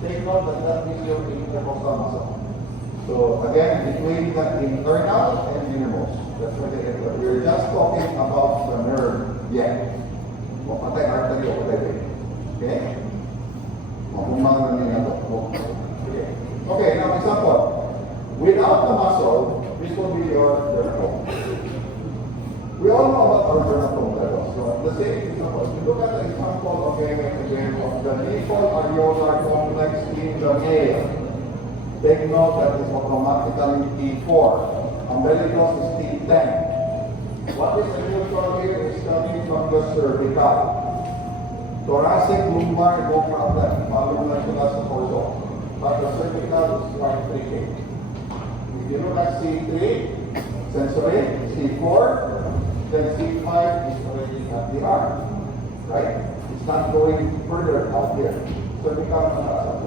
take note that that is your intercostal muscle. So again, between the internal and innermost. That's what it is. We're just talking about the nerve yet. Patay artery o patay vein. Okay? Makumang na nila ito. Okay, now example. Without the muscle, this will be your sternum. We all know about our sternum level. So the same example. If you look at the example again of the nipple-areolar complex in the male, take note that it's automatically T4. Umbilicus is T10. What is the neutral here is coming from the cervical. Thoracic, lumbar, no problem. Follow na sila sa torso. But the cervical is quite tricky. If you look at C3, sensory, C4, then C5 is already at the arm. Right? It's not going further out here. Cervical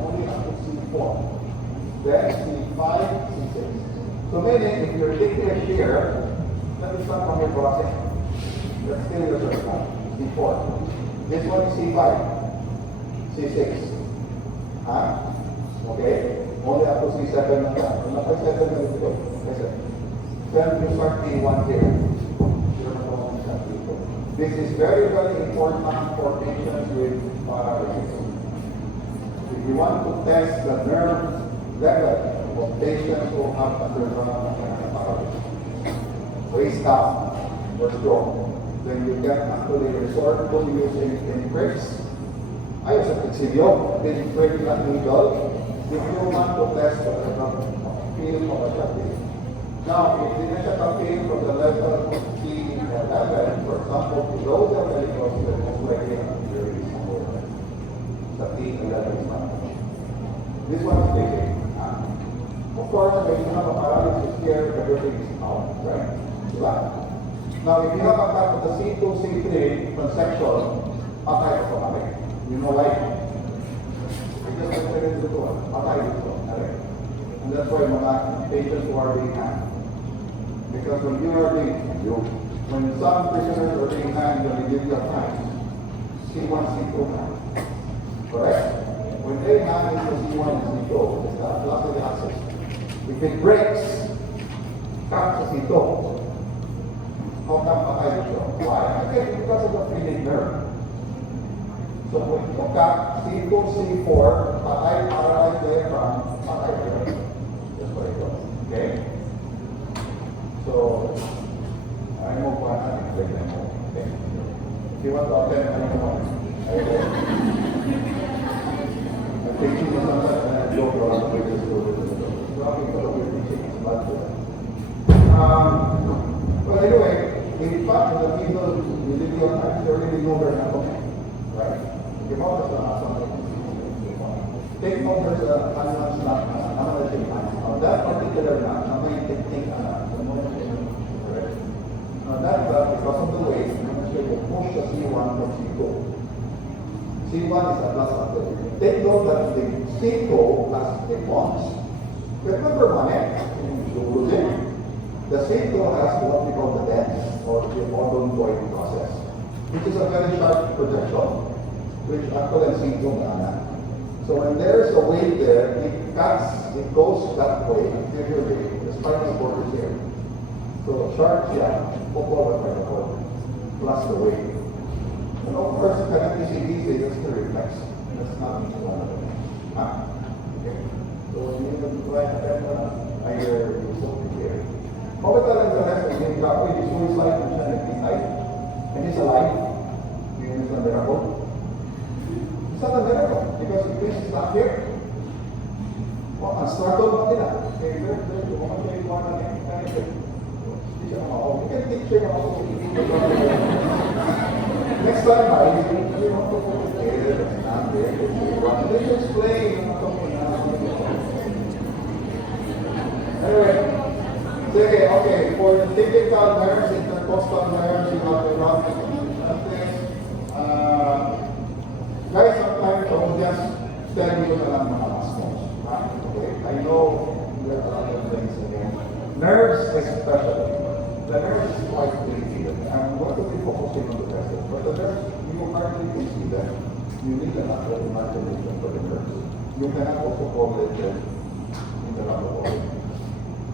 only up to C4. Then C5, C6. So meaning, if you're taking a shear, that is not from your thoracic. That's still your cervical. C4. This one is C5. C6. Huh? Okay? Only up to C7 na lang. Not by 7 na ito. Then you start T1 here. This is very, very important for patients with paralysis. If you want to test the nerve level of patients who have undergone paralysis, waist down or stroke, then you can actually resort to using pinpricks. Ayos sa pagsilyo, pinprick na needle. If you want to test the feel of a shot. Now, if the initial feel from the level of T11, for example, below the umbilicus, then most likely there is somewhere. The T11 is not. This one is big. Of course, when you have a paralysis here, everything is out, right? Right? Now, if you have a part of the C2, C3 conceptual, patay automatic. You know why? Because I'm very good to patay ito. And that's why mga patients who are being hanged. Because when when some prisoners are being hanged, when they give you a time, C1, C2 hang. Correct? When they hang into C1 and C2, it's the plastic axis. If it breaks, cut sa C2. How come patay ito? Why? Again, because of the feeling nerve. So when you cut C2, C4, patay paralyzed diaphragm, patay diaphragm. That's what it goes. Okay? So, I know what I'm going to do. Okay? If you want to attend, I don't know. I will. I'm thinking of something and I go to other places to go to the door. Talking about the teaching is bad for that. But anyway, in fact, the people who live your life, they already know they're not okay. Right? Give out something. Take note there's a another thing. On that particular night, may technique that C2. C1 is atlas anterior. Take note that the C2 has a pons. Remember Manet in zoology? The C2 has what we call the dens, or the odontoid process, which is a very sharp projection, which actually C2 na. So when there's a weight there, it goes that way anteriorly. The spinal cord is here. So sharp siya, forward spinal cord, plus the weight. And of course, you cannot easy, that's the reflex. That's not one of them. Okay. So you need to write that higher result here. Orbital interest in the graph is suicide and inside. And it's alive. It's a miracle. It's not a miracle because if this is not here, well, ang struggle ba nila? Okay, you can teach him how to next time, I want to put it there, and not there. Let's explain. Anyway, say, okay, for the typical nerves, intercostal nerves, you have the rough guys, sometimes I will just tell you na lang mga muscles. Okay, I know there are other things again. Nerves especially. The nerves is quite tricky. I'm going to be focusing on the vessels, but the nerves, you hardly can see them. You need an actual imagination for the nerves. You cannot also correlate them in the laboratory.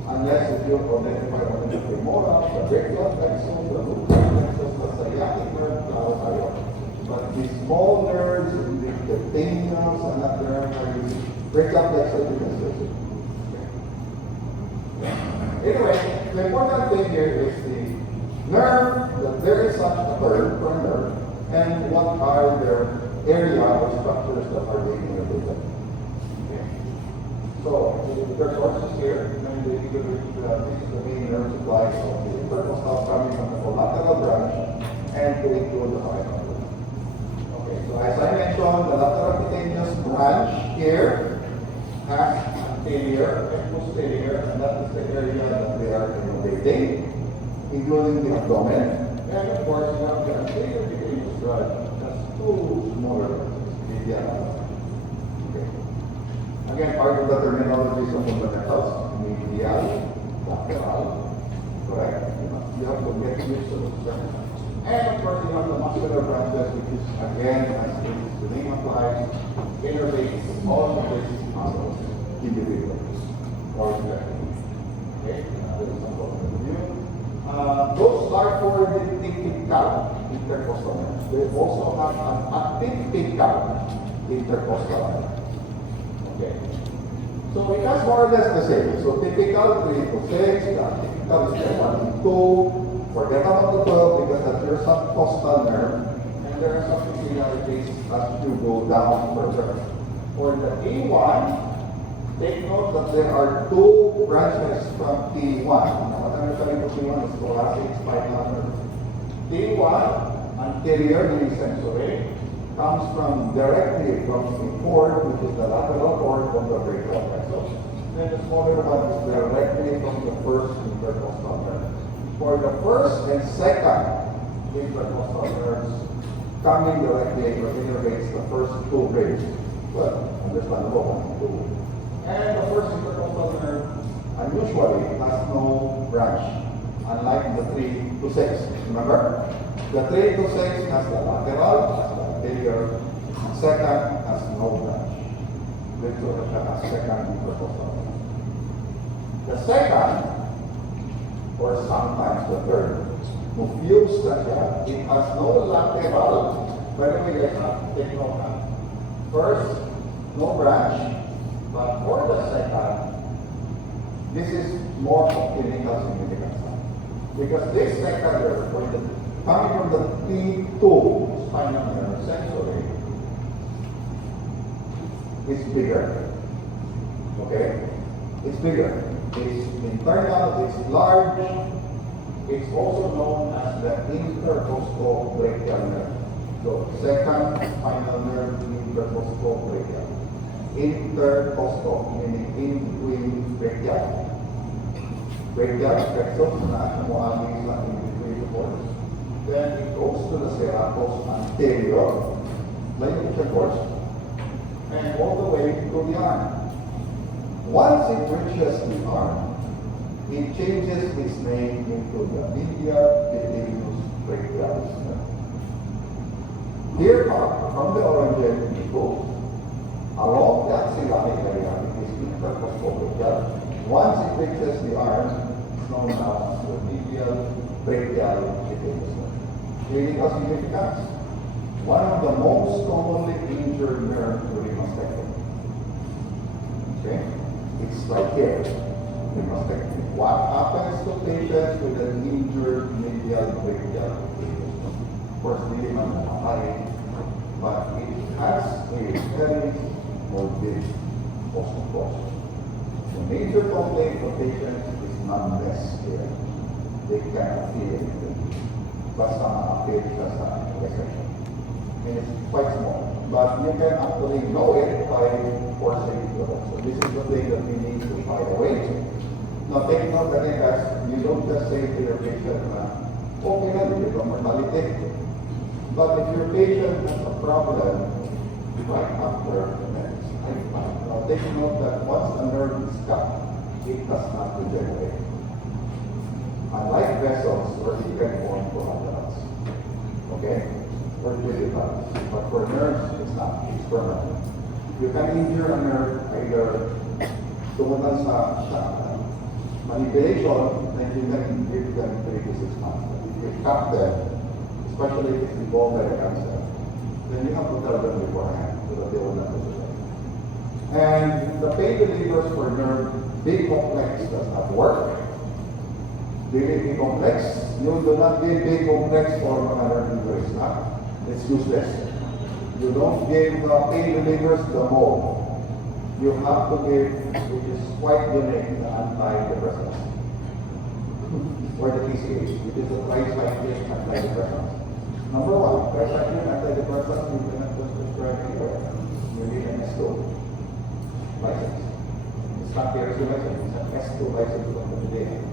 Unless if you identify only the femoral, the brachial plexus, the luteal plexus, the sciatic nerve, but the small nerves, the tendons, and that nerve, brachial plexus, you can see it. Anyway, the important thing here is the nerve, that there is such a term for a nerve, and what are their area or structures that are being innervated. Okay. So, there's sources here, and this is the main nerve supply of the intercostal coming from the collateral branch and to include the spinal cord. Okay, so as I mentioned, the lateral cutaneous branch here has anterior and posterior, and that is the area that we are innervating, including the abdomen. And of course, you have the anterior cutaneous branch. That's two smaller medial. Okay. Again, part of the terminology is of fundamentals, medial, lateral, correct? You have to get used to those terms. And of course, you have the muscular branches, which is, again, as the name applies, innervates all of these muscles individuals or collectively. Okay? There is some review. Those are for the typical intercostal nerves. They also have an atypical intercostal nerve. Okay. So it has more or less the same. So typical 3 to 6, the atypical is the 1 to 2. Forget about the 12 because that's your subcostal nerve, and there are some peculiarities as you go down further. For the A1, take note that there are two branches from T1. Now, what I'm referring to T1 is thoracic spinal nerve. T1, anterior sensory, comes directly from the cord, which is the lateral cord of the brachial plexus. Then the smaller one is directly from the first intercostal nerve. For the first and second intercostal nerves, coming directly innervates the first two ribs. Well, understandable, 1 and 2. And the first intercostal nerve unusually has no branch, unlike the 3 to 6. Remember? The 3 to 6 has the lateral, has the anterior, second has no branch. This has second intercostal nerve. The second, or sometimes the third, confused that it has no lateral. By the way, let's not take note now. First, no branch. But for the second, this is more of clinical significance. Because this second nerve, coming from the T2 spinal nerve sensory, is bigger. Okay? It's bigger. It's internal, it's large. It's also known as the intercostal brachial nerve. So, second spinal nerve, intercostal brachial. Intercostal, meaning in between brachial. Brachial plexus na namuami sa in between the cords. then it goes to the serratus anterior, like the course, and all the way to the arm. Once it reaches the arm, it changes its name into the medial epidemius brachialis. Here up from the origin people, along the axillae area, it is intercostal brachial. Once it reaches the arm, it's known as the medial brachial epidemius. Clinical significance. One of the most commonly injured nerves during mastectomy. Okay? It's right here in mastectomy. What happens to patients with an injured medial brachial epidemius? Of course, really high, but it has a very morbid post-cause. The major complaint for patients is numbness here. They cannot feel anything. Basta appear siya sa resection. And it's quite small. But you can actually know it by forcing the hook. So this is the thing that we need to find a way to. Now take note again, guys, you don't just say to your patient na, okay na, you become mortality. But if your patient has a problem right after next, now take note that once the nerve is cut, it does not regenerate. Unlike vessels where it can form coagulants. Okay? Or digital. But for nerves, it's not. It's permanent. You can injure a nerve either tungkol sa manipulation, then you can give them 3 to 6 months. But if you cut them, especially if it's involved by a cancer, then you have to tell them beforehand so that they will not suicide. And the pain relievers for nerve, big complex does not work. Big complex, you do not give big complex for nerve injuries. It's useless. You don't give pain relievers the mold. You have to give, which is quite unique, the antidepressants. Or the TCH, which is the tricyclic antidepressants. Number 1, tricyclic antidepressants you cannot just prescribe anywhere. You need an S2 license. It's not the S2 license, it's an S2 license from the FDA.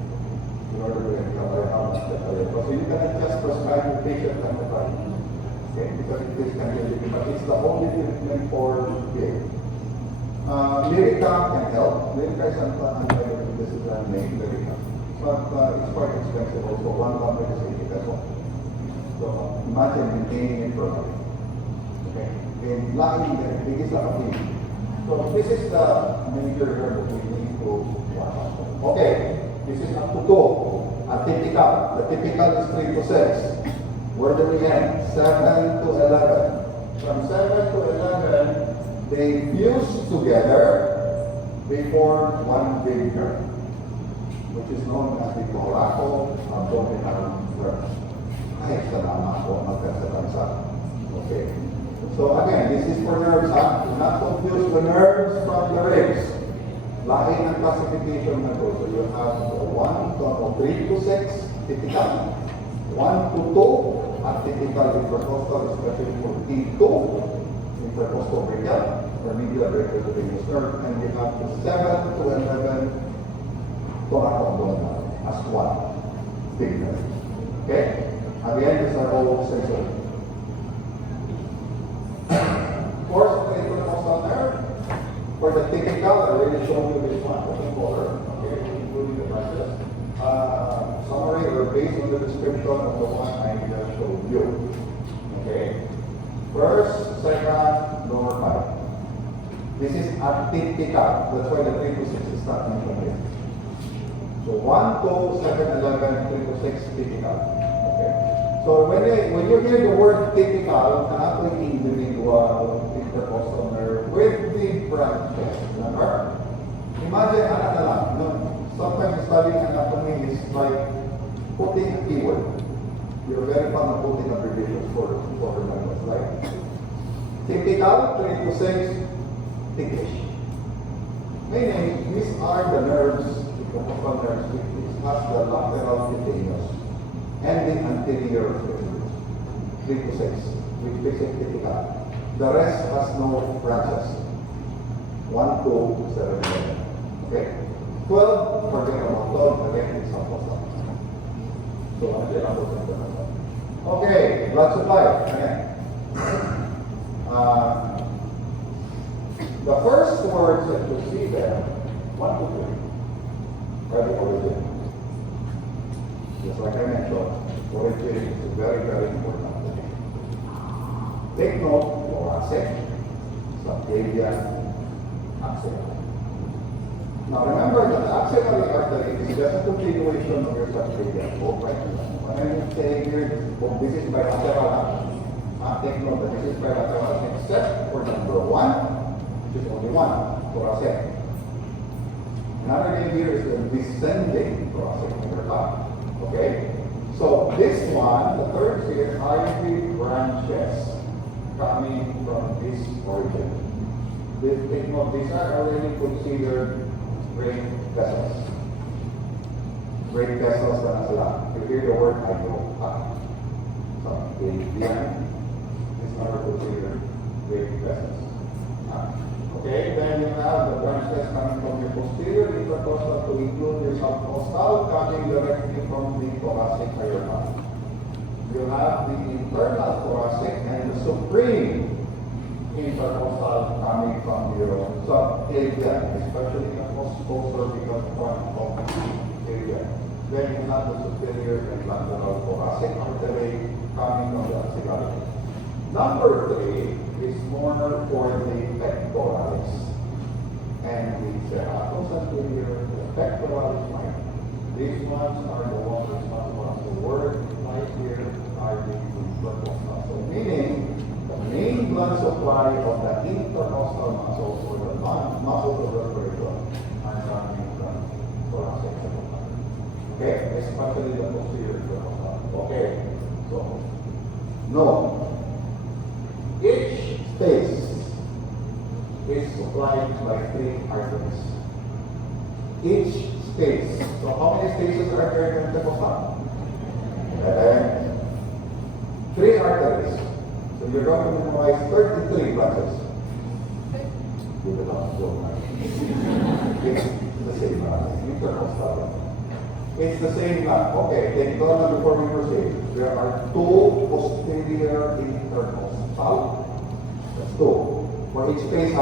In order to recover how much that are. So you cannot just prescribe the patient and the body. Okay? Because it can be living, but it's the only treatment for pain. Lyrica can help. Lyrica is antidiabetic, this is the name, Lyrica. But it's quite expensive also. One is 80 pesos. So imagine maintaining it for life. Okay? And lying there, it is like a thing. So this is the major word that we need to watch. Okay. This is up to 2. Atypical. The typical is 3 to 6. Where do we end? 7 to 11. From 7 to 11, they fuse together before one big nerve, which is known as the thoraco-abdominal nerve. Ay, salamat po, magkasalansa. Okay. So again, this is for nerves. Do not confuse the nerves from the ribs. Lahi ng classification na to. So you have 3 to 6, typical. 1 to 2, atypical intercostal, especially for T2, intercostal brachial, or medial brachial epidemius nerve. And you have 7 to 11, thoracoabdominal, as one big nerve. Okay? Again, these are all sensory. Of course, the intercostal nerve, for the typical, I already showed you this one, the color, okay, including the process. Summary or based on the description of the one I just showed you. Okay. First, second, lower 5. This is atypical. That's why the 3 to 6 is not mentioned here. So 1 to 7, 11, 3 to 6, typical. Okay. So when you hear the word typical, actually individual intercostal nerve with the branches. Remember? Imagine anak na lang. No? Sometimes studying anatomy is like putting a keyword. You're very fond of putting abbreviations for numbers. Like typical, 3 to 6, thickish. Meaning, these are the nerves, the confocal nerves, which has the lateral cutaneous and the anterior cutaneous. 3 to 6, which makes it typical. The rest has no branches. 1 to 7, 11. Okay? 12, forget about 12, again, it's almost up. So, I'm going to Okay, blood supply. Again. The first words that you see there, 1, 2, 3, are the origin. Just like I mentioned, origin is very, very important. Take note, thoracic, subclavian, axillary. Now remember that the axillary artery is just a continuation of your subclavian bone, right? When I'm saying here, this is bilateral. Take note that this is bilateral except for number 1, which is only 1, thoracic. Another name here is the descending thoracic over top. Okay? So this one, the third here, are the branches coming from this origin. Take note, these are already considered great vessels. Great vessels na sila. You hear the word hydro. So, these are considered great vessels. Okay, then you have the branches coming from your posterior intercostal to include your subcostal coming directly from the thoracic aorta. You have the internal thoracic and the supreme intercostal coming from your subclavian, especially the postcoastal because one of the area. Then you have the superior and lateral thoracic artery coming from the axillary. Number 3 is more for the pectoralis and the serratus anterior, the pectoralis minor. These ones are the ones responsible. The word right here are the intercostal. So meaning the main blood supply of the intercostal muscles or the muscles of the respiration are coming from thoracic aorta. Okay, especially the posterior intercostal. Okay, so no. Each space is supplied by 3 arteries. Each space. So how many spaces are there in the intercostal? 3 arteries. So you're going to memorize 33 branches. Give it up, don't worry. It's the same intercostal. It's the same line. Okay, take it on before we proceed. There are 2 posterior intercostal. That's 2. For each space,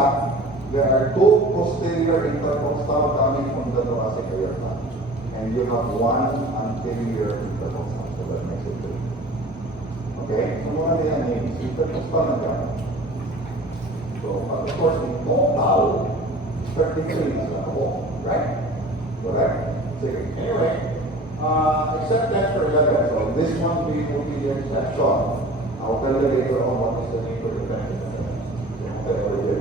there are 2 posterior intercostal coming from the thoracic aorta. And you have 1 anterior intercostal. So that makes it 3. Okay? So what are the names? Intercostal na dyan. So, of course, in total, 33 is the whole. Right? Correct? Anyway, except that for 11. So this one will be the exception. I'll tell you later on what is the name for the benefit.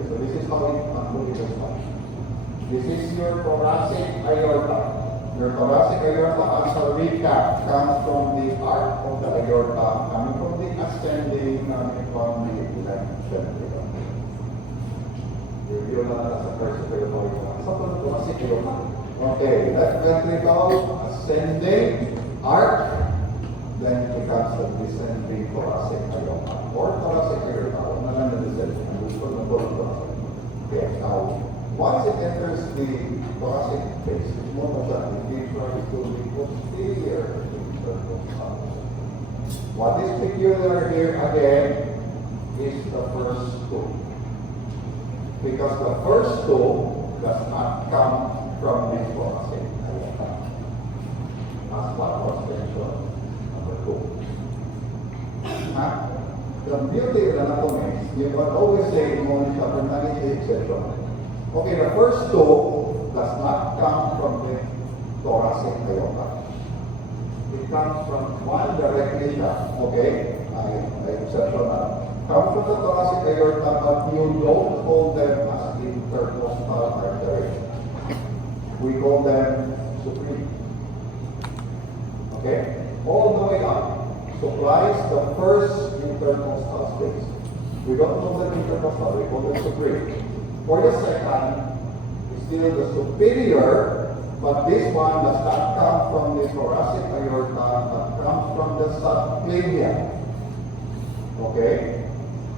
So this is how it look this one. This is your thoracic aorta. Your thoracic aorta, as a recap, comes from the arc of the aorta, coming from the ascending, coming from the descending. Review na sa first aorta. Sa thoracic aorta. Okay, that ventricle ascending arc, then it becomes the descending thoracic aorta or thoracic aorta. Okay, now once it enters the thoracic phase, it's more than that. It gives rise to the posterior intercostal. What is peculiar here again is the first 2, because the first 2 does not come from this thoracic aorta. As what was mentioned, number 2. The beauty of anatomy, you can always say only chapter etc. Okay, the first 2 does not come from the thoracic aorta. It comes from 1 directly siya. Okay, I exception na. Comes from the thoracic aorta, but you don't call them as intercostal artery. We call them supreme. Okay? All the way up supplies the first intercostal space. We don't call them intercostal, we call them supreme. For the second, it's still the superior, but this one does not come from the thoracic aorta, but comes from the subclavian. Okay?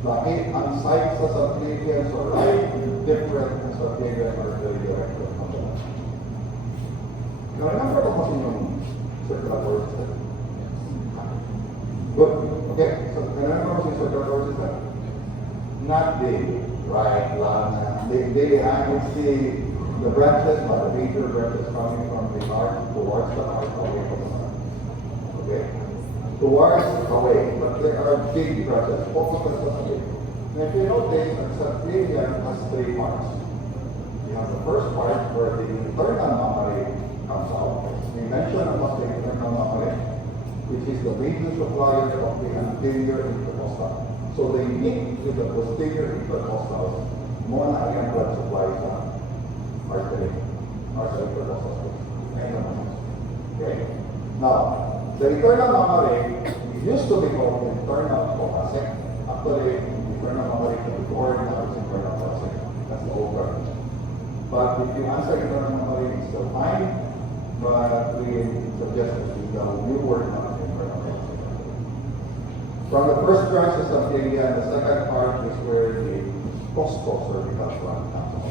Bakit ang site sa subclavian so right, different sa subclavian artery direct from the left. Now, remember ko kasi yung circulatory system. Good. not the right lung. They it's the branches, but the major branches coming from the heart towards the heart, away from the heart. Okay? Towards away, but there are big branches. Focus on the big. Now, if you notice, the subclavian has three parts. You have the first part where the internal mammary comes out. We mentioned about the internal mammary, which is the major supplier of the anterior intercostal. So they meet with the posterior intercostal. More na ang blood supply sa artery, intercostal. Okay? Now, the internal mammary used to be called internal thoracic. Actually, internal mammary can be born now as internal thoracic. That's the old term. But if you answer internal mammary, it's still fine. But we suggest that you use new word now, internal thoracic. From the first branches of the second part is where the costocervical front comes out.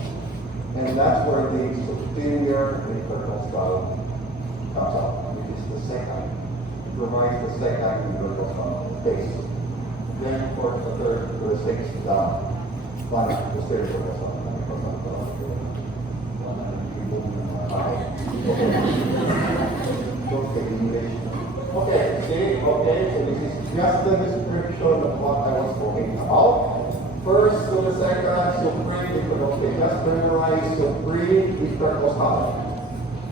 And that's where the superior intercostal comes out, which is the second. It provides the second intercostal base. Then for the third, to the sixth down, one posterior intercostal. Okay, English. Okay, see, okay, so this is just the description of what I was talking about. First to the second, supreme intercostal. Just memorize supreme intercostal.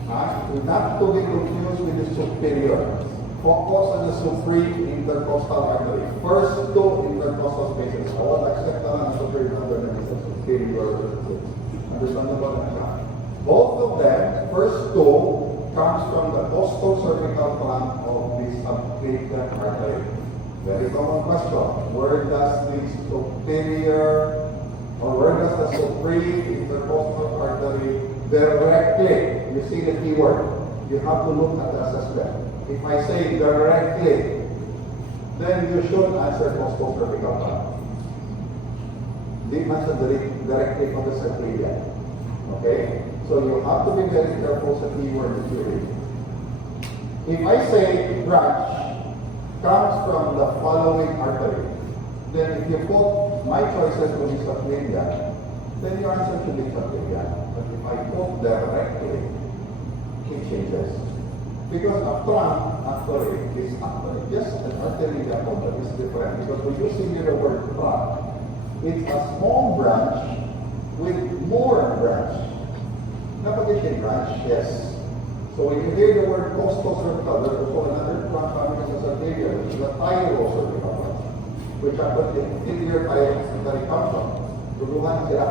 Not to be confused with the superior. Focus on the supreme intercostal artery. First two intercostal spaces. All accept na superior and the superior. Understandable na? Both of them, first two, comes from the costocervical flank of the subclavian artery. Very common question. Where does the superior, or where does the supreme intercostal artery directly? You see the key word. You have to look at the assessment. If I say directly, then you should answer costocervical flank. Di answer directly from the subclavian. Okay? So you have to be very careful sa keyword that you read. If I say branch comes from the following artery, then if you put my choices to be subclavian, then your answer should be subclavian. But if I put directly, it changes. Because a trunk actually is actually just an artery that is different. Because when you see the word trunk, it's a small branch with more branch. Napagiging branch, yes. So when you hear the word costocervical, there's also another branch coming from the subclavian, which is the thyrocervical branch, which are the inferior thyroid that it comes from. Tuluhan sila.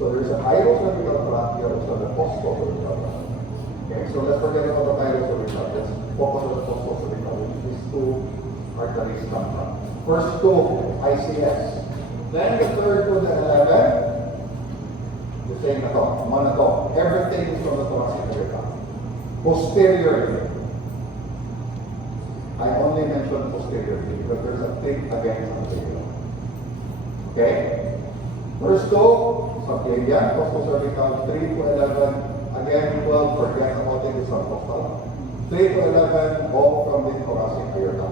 So there's a thyrocervical branch, here also the costocervical branch. Okay, so let's forget about the thyrocervical. Let's focus on the costocervical, which these two arteries come from. First two, ICS. Then the third to the 11, the same na to, one na to. Everything is from the thoracic area. Posteriorly. I only mentioned posteriorly because there's a thing against anterior. Okay? First two, subclavian, costocervical, 3 to 11. Again, 12, forget about it, is subcostal. 3 to 11, all from the thoracic area.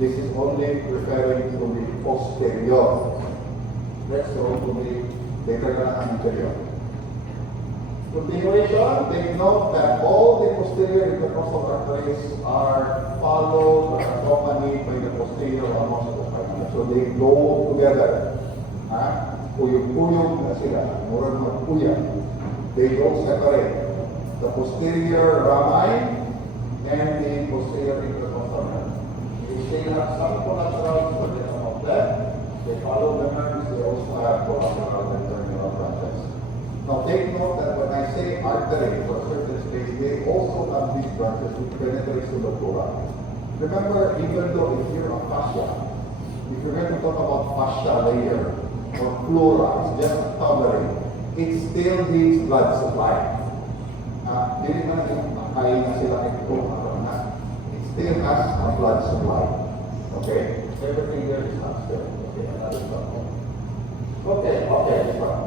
This is only referring to the posterior. Let's go to the later than anterior. Continuation, take note that all the posterior intercostal arteries are followed or accompanied by the posterior almost of the spine. So they go together. Puyog-puyog na sila. Murag magpuyag. They don't separate. The posterior rami and the posterior intercostal nerve. They still have some collaterals, but they some of them. They follow the nerves. They also have collateral and terminal branches. Now take note that when I say artery for a certain space, they also have these branches which penetrate to the pleura. Remember, even though if you're a fascia, if you're going to talk about fascia layer or pleura, it's just a covering, it still needs blood supply. It still has a blood supply. Okay? Everything here is not still. Okay, another stuff. Okay, this one.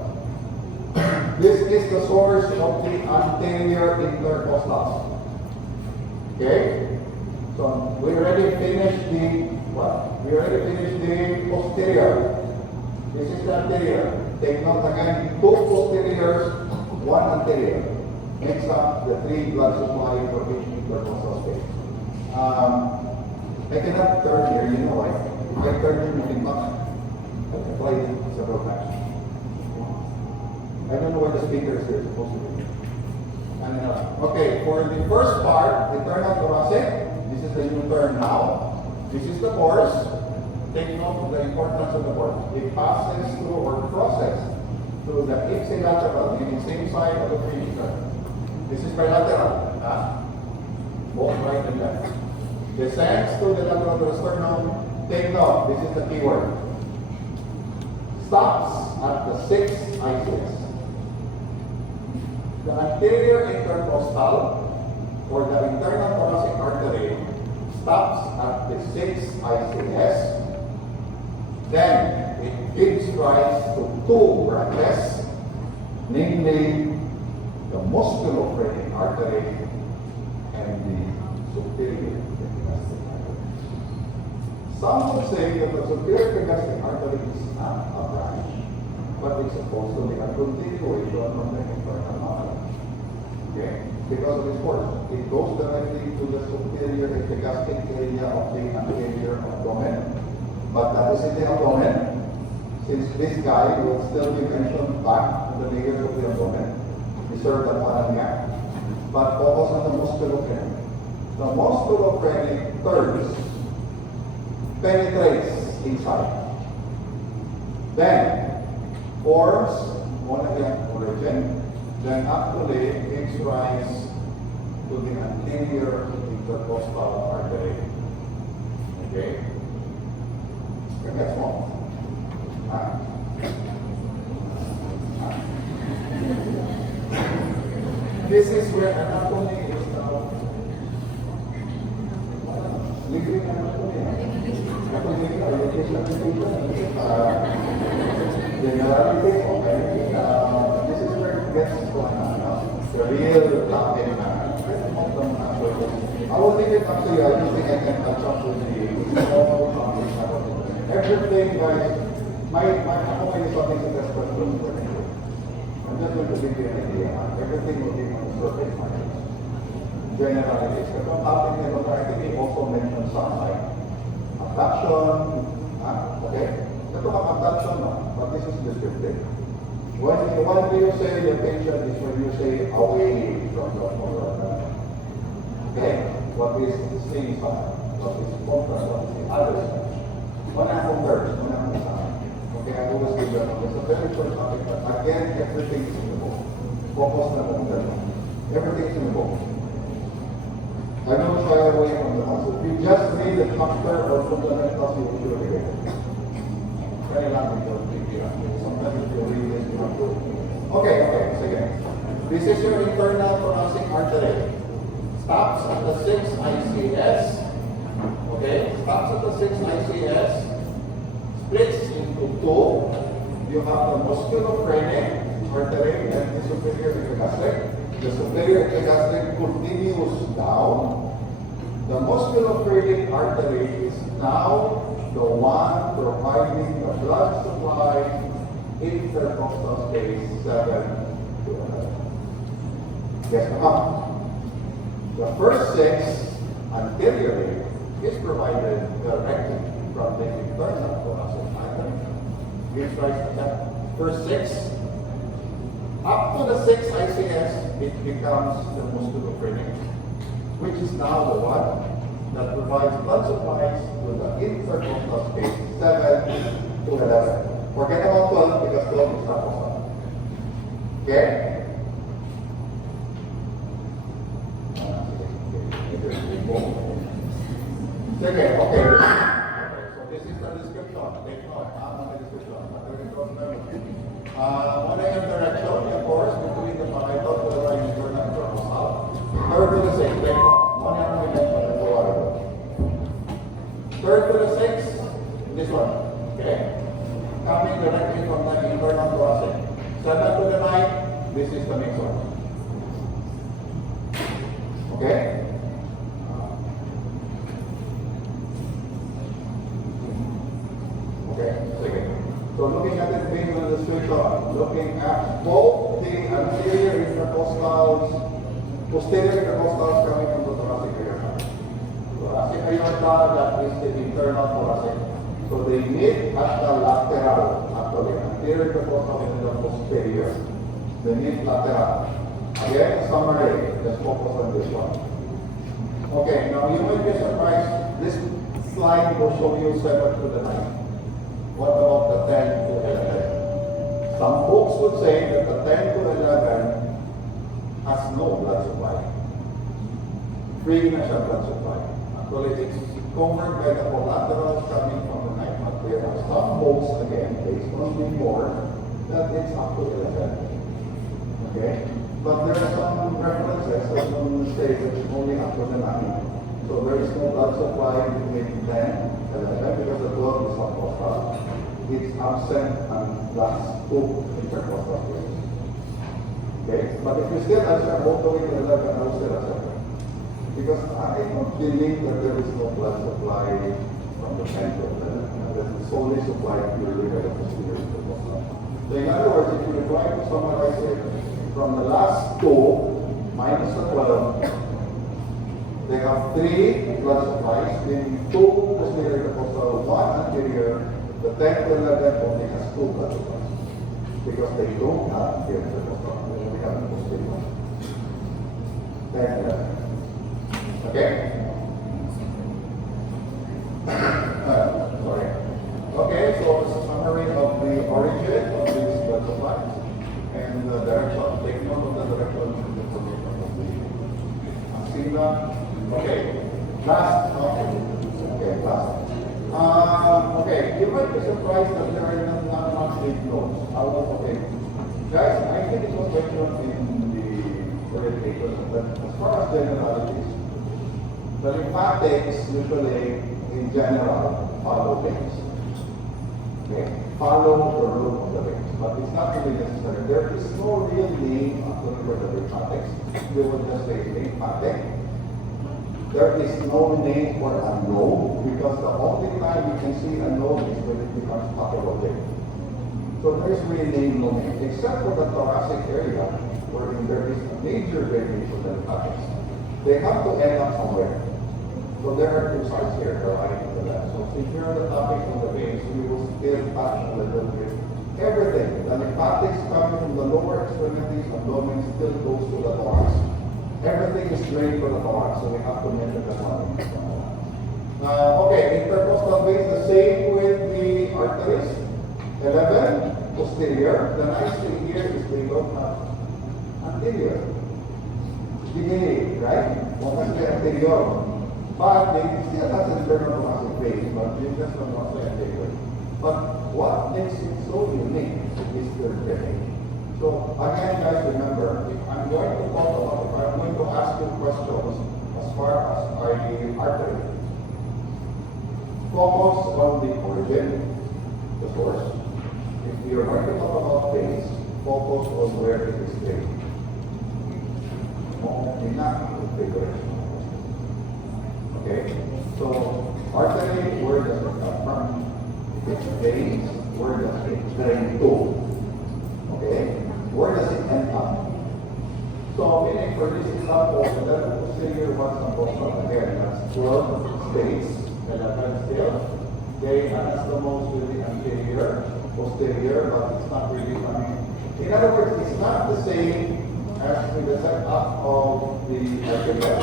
This is the source of the anterior intercostals. Okay? So we already finished the what? We already finished the posterior. This is the anterior. Take note again, 2 posteriors, 1 anterior. Makes up the 3 blood supply for each intercostal space. I cannot turn here, you know why? If I turn here, you can not. I've applied it several times. I don't know where the speakers are supposed to be. Okay, for the first part, internal thoracic, this is the new term now. This is the course. Take note of the importance of the course. It passes through or crosses through the ipsilateral, meaning same side of the perimeter. This is bilateral. Both right and left. Descends to the lateral of the sternum. Take note, this is the key word. Stops at the 6th ICS. The anterior intercostal or the internal thoracic artery stops at the 6th ICS. Then it gives rise to 2 branches, namely the musculophrenic artery and the superior epigastric artery. Some would say that the superior epigastric artery is not a branch, but it's supposed to be a continuation of the internal artery. Okay? Because of this force, it goes directly to the superior epigastric area of the anterior abdomen. But that is in the abdomen, since this guy will still be mentioned back to the layers of the abdomen. Reserve that one again. But focus on the musculophrenic. The musculophrenic thirds penetrates inside. Then forms monovian origin, then actually gives rise to the anterior intercostal artery. Okay? The next one. This is where anatomy is now. Living anatomy. Anatomy, are you getting generality? Okay. This is where it gets the real Latin. I will leave it up to you. I don't think I can touch up with everything, guys. My anatomy is something that is personal. I'm just going to give you an idea. Everything will be on the surface markers. Generalities. But on top of it, I think he also mentioned some like abduction. Okay? Ito mga abduction, but this is descriptive. When do you say the patient is when you say away from the organ? Okay? What is the same side? What is contra? What is the other side? One akong third, one akong side. Okay, I always give that. It's a very short topic, but again, everything is in the book. Focus na lang there. Everything is in the book. I don't shy away from the answer. If you just read the chapter or fundamentals, you will surely get it. Try lang with your figure. Sometimes if you read this, you have to. Okay, sige. This is your internal thoracic artery. Stops at the 6th ICS. Okay, stops at the 6th ICS. Splits into 2. You have the musculophrenic artery and the superior epigastric. The superior epigastric continues down. The musculophrenic artery is now the one providing the blood supply intercostal space 7 to 11. Yes, the first 6 anteriorly is provided directly from the internal thoracic artery. Gives rise to that. First 6. Up to the 6th ICS, it becomes the musculophrenic, which is now the one that provides blood supplies to the intercostal space 7 to 11. Forget about 12 because 12 is not possible. Okay? Okay. So this is the description. Take note. The description. One AM direction, of course, between the parietal to the right internal intercostal. Third to the 6th. Take note. One AM direction and go out. Third to the 6th. This one. Okay. Coming directly from the internal thoracic. 7 to the 9. This is the next one. Okay. Okay, sige. So looking at it based on the illustration, looking at both the anterior intercostals, posterior intercostals coming from the thoracic aorta. Thoracic aorta, that is the internal thoracic. So they meet at the lateral, actually, anterior intercostal and the posterior. They meet lateral. Again, summary, let's focus on this one. Okay, now you might be surprised, this slide will show you 7 to the 9. What about the 10 to 11? Some folks would say that the 10 to 11 has no blood supply. Free na siya blood supply. Actually, it's covered by the collaterals coming from the night. But there are some folks, again, based on the report, that it's up to 11. Okay? But there are some references that will say that it's only up to the 9. So there is no blood supply between 10 and 11 because the blood is not postal. It's absent and that's 2 intercostal veins. Okay? But if you still answer all the way to 11, I will still answer. Because I don't believe that there is no blood supply from the 10 to 11. That is solely supplied purely by the posterior intercostal. So in other words, if you try to summarize it, from the last 2 minus the 12, they have 3 blood supplies, then 2 posterior intercostal, 1 anterior. The 10 to 11 only has 2 blood supplies because they don't have the intercostal. We have the posterior. 10 to 11. Okay? Sorry. Okay, so it's a summary of the origin of these blood supplies and the direction. Take note of the direction of the information of the axilla. Okay. Last. Okay, last. Okay, you might be surprised that there are not much lymph nodes. Okay. Guys, I think it was mentioned in the early papers, but as far as generalities, the lymphatics usually, in general, follow veins. Okay? Follow the route of the veins. But it's not really necessary. There is no real name actually for the lymphatics. We will just say lymphatic. There is no name for a node because the only time you can see a node is when it becomes pathologic. So there is really no name, except for the thoracic area where there is a major variation in lymphatics. They have to end up somewhere. So there are 2 sides here, the right and the left. So if you're on the topic of the veins, we will still touch a little bit. Everything, the lymphatics coming from the lower extremities of abdomen still goes to the thorax. Everything is drained from the thorax, so we have to mention that one. Okay, intercostal veins, the same with the arteries. 11, posterior. The nice thing here is they don't have anterior. Beginning, right? One has the anterior. But they still have the internal thoracic vein, but you just don't want the anterior. But what makes it so unique is their drainage. So again, guys, remember, if I'm going to talk about it, I'm going to ask you questions as far as the artery. Focus on the origin, the source. If you're going to talk about veins, focus on where it is drained. Enough configuration. Okay? So artery, where does it come from? If it's veins, where does it drain to? Okay? Where does it end up? So, meaning for this example, the posterior one's composite again, that's 12 states, 11 still. Okay, and that's the most really anterior, posterior, but it's not really coming. In other words, it's not the same as with the setup of the architect.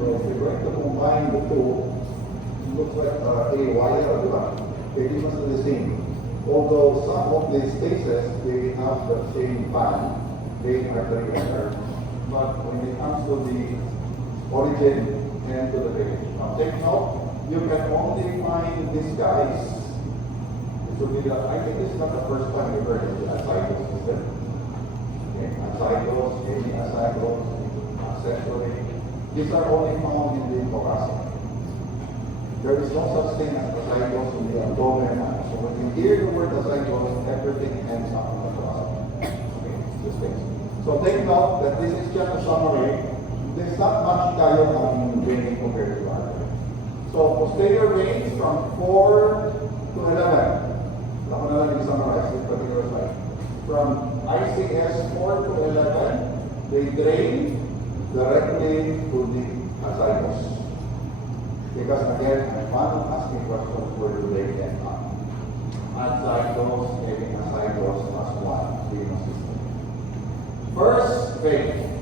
So, if you're going to combine the two, it looks like a wire, they give us the same. Although some of these spaces, they have the same band, they are together. But when it comes to the origin and to the vein. Now take note, you can only find these guys. This will be I think this is not the first time you heard of the ascites system. Okay, ascites, hemiascites, sexually. These are only found in the thoracic. There is no such thing as ascites in the abdomen. So when you hear the word ascites, everything ends up in the thoracic. Okay, this thing. So take note that this is just a summary. There's not much tayo on vein compared to artery. So posterior veins from 4 to 11. Ako na lang i-summarize this particular slide. From ICS 4 to 11, they drain directly to the azygos. Because again, I'm fond of asking questions where do they end up. Azygos and azygos as one venous system. First vein,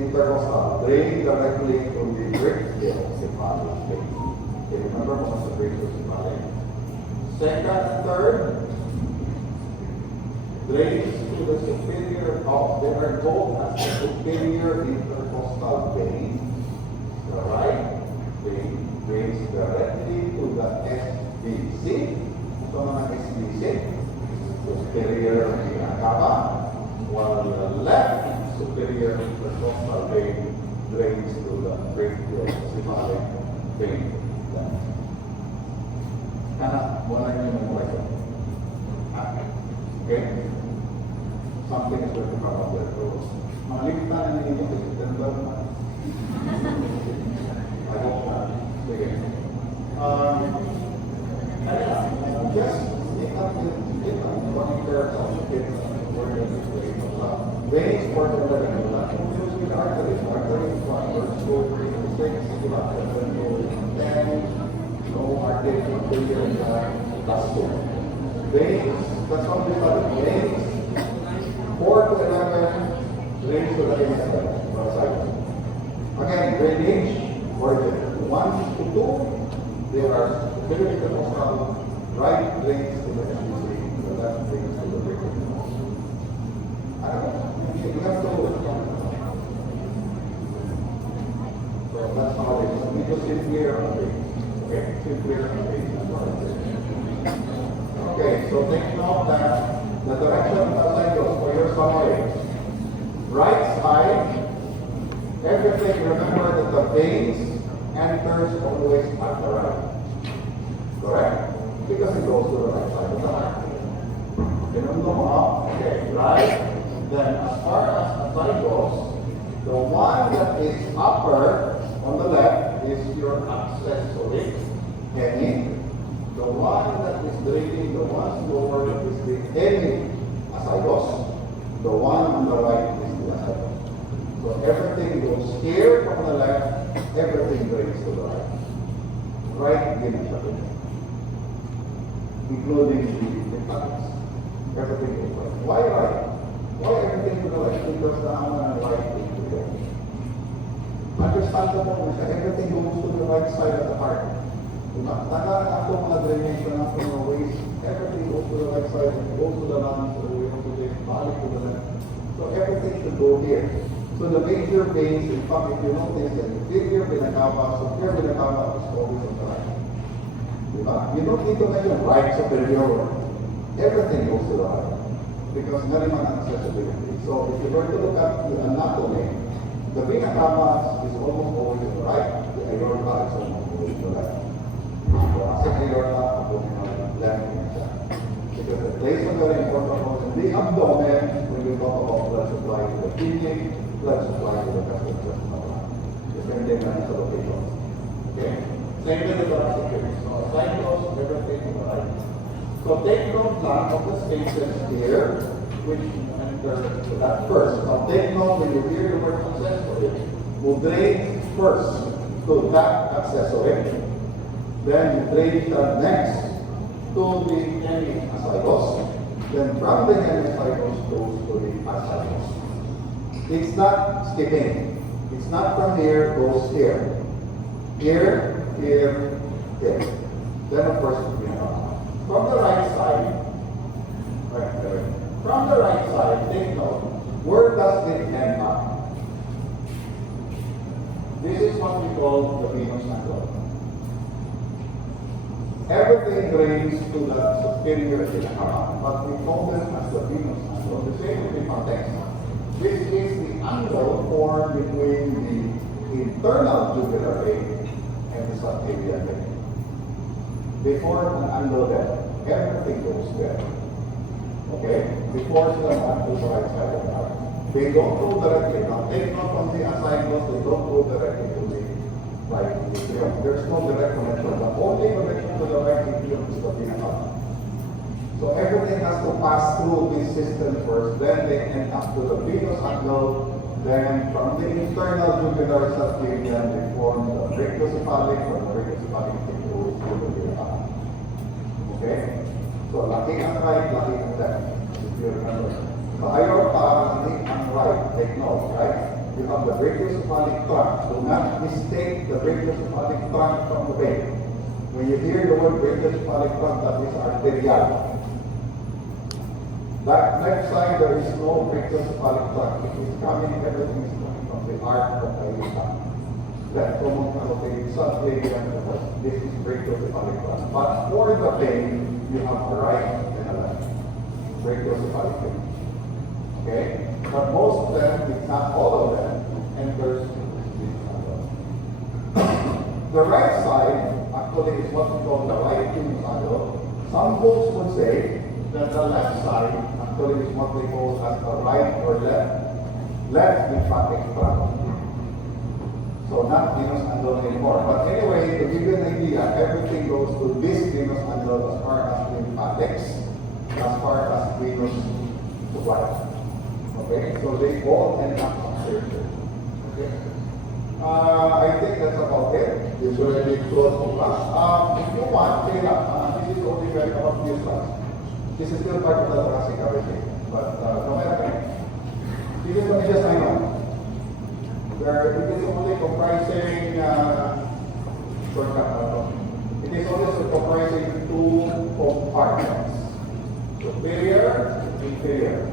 intercostal, draining directly to the brachial cephalic vein. Okay, remember what's the brachial cephalic? Second and third, drains to the superior of, they are both as the superior intercostal vein. The right vein drains directly to the SBC. Ito naman SBC, superior vena cava, while the left superior intercostal vein drains to the brachial cephalic vein. Kana, wala niyo memorize it. Okay? Something is going to come up with those. Maligtan na ninyo sa September. I hope not. Sige. Just make up the running curves of the kids. Very important that you know. Use with arteries. Arteries, first, go 3, 6, 10. No arteries, that's two. Veins, that's what we call it. Veins, 4 to 11, drains to the inside. Again, drainage, origin. 1 to 2, they are very intercostal. Right drains to the SBC, the left drains to the brachial. I don't know. You have to do it. So that's how it is. We just sit clear on the veins. Okay, sit clear on the veins. Okay, so take note that the direction of the cycles for your summary. Right side, everything, remember that the veins enters always at the right. Correct? Because it goes to the right side of the heart. Okay, right? Then as far as the side goes, the one that is upper on the left is your accessory hemi. The one that is draining, the one lower is the hemi-azygos. The one on the right is the azygos. So everything goes here from the left, everything drains to the right. Right, including the cuttings. Everything goes right. Why right? Why everything to the right? Because the right is to the right. Understandable, everything goes to the right side of the heart. After mga drainage na after mga waste, everything goes to the right side, goes to the lungs, to the wheel, balik to the left. So everything should go here. So the major veins, in fact, if you notice, the inferior vena cava, superior vena cava is always on the right. Diba? You don't need to mention right superior. Everything goes to the right. Because nga naman ang accessibility. So if you were to look at the anatomy, the vena cava is almost always to the right, the aorta is almost always to the left. Because it plays a very important role in the abdomen when we talk about blood supply to the kidney, blood supply to the gastrointestinal tract. Depending on its location. Okay? Same with the thoracic kidney. So aside those, everything to the right. So take note now of the stations here, which enter to that first. Now take note when you hear the word accessory, we'll drain first to that accessory. Then you drain that next to the hemi-azygos. Then from the hemi-azygos goes to the azygos. It's not skipping. It's not from here, goes here. Here, here, here. Then of course, from the right side, right there. From the right side, take note, where does it end up? This is what we call the venous angle. Everything drains to the superior vena cava, but we call them as the venous angle. The same with the context. This is the angle formed between the internal jugular vein and the subclavian vein. Before an angle there, everything goes there. Okay? Before the one to the right side of the heart. They don't go directly. Now take note from the azygos, they don't go directly to the right. There's no direct connection. The only connection to the right is the vena cava. So everything has to pass through this system first, then they end up to the venous angle, then from the internal jugular subclavian, they form the brachiocephalic or the brachiocephalic tube to the up. Okay? So laki ang right, laki ang left, if you remember. So aorta, laki ang right, take note, right? You have the brachiocephalic trunk. Do not mistake the brachiocephalic trunk from the vein. When you hear the word brachiocephalic trunk, that is arterial. That left side, there is no brachiocephalic trunk. It is coming, everything is coming from the arc of the aorta. Left common subclavian, this is brachiocephalic trunk. But for the vein, you have a right and a left. Brachiocephalic vein. Okay? But most of them, if not all of them, enters the right side, actually, is what we call the right venous angle. Some folks would say that the left side actually is what they call as the right or left lymphatic tract. So not venous angle anymore. But anyway, to give you an idea, everything goes to this venous angle as far as lymphatics, as far as venous supply. Okay, so they all end up upstairs. Okay. I think that's about it. This will be close to class. If you want, this is only very about this class. This is still part of the thoracic cavity, but no matter what. This is only just I know. It is only comprising, it is only comprising two compartments, superior, inferior.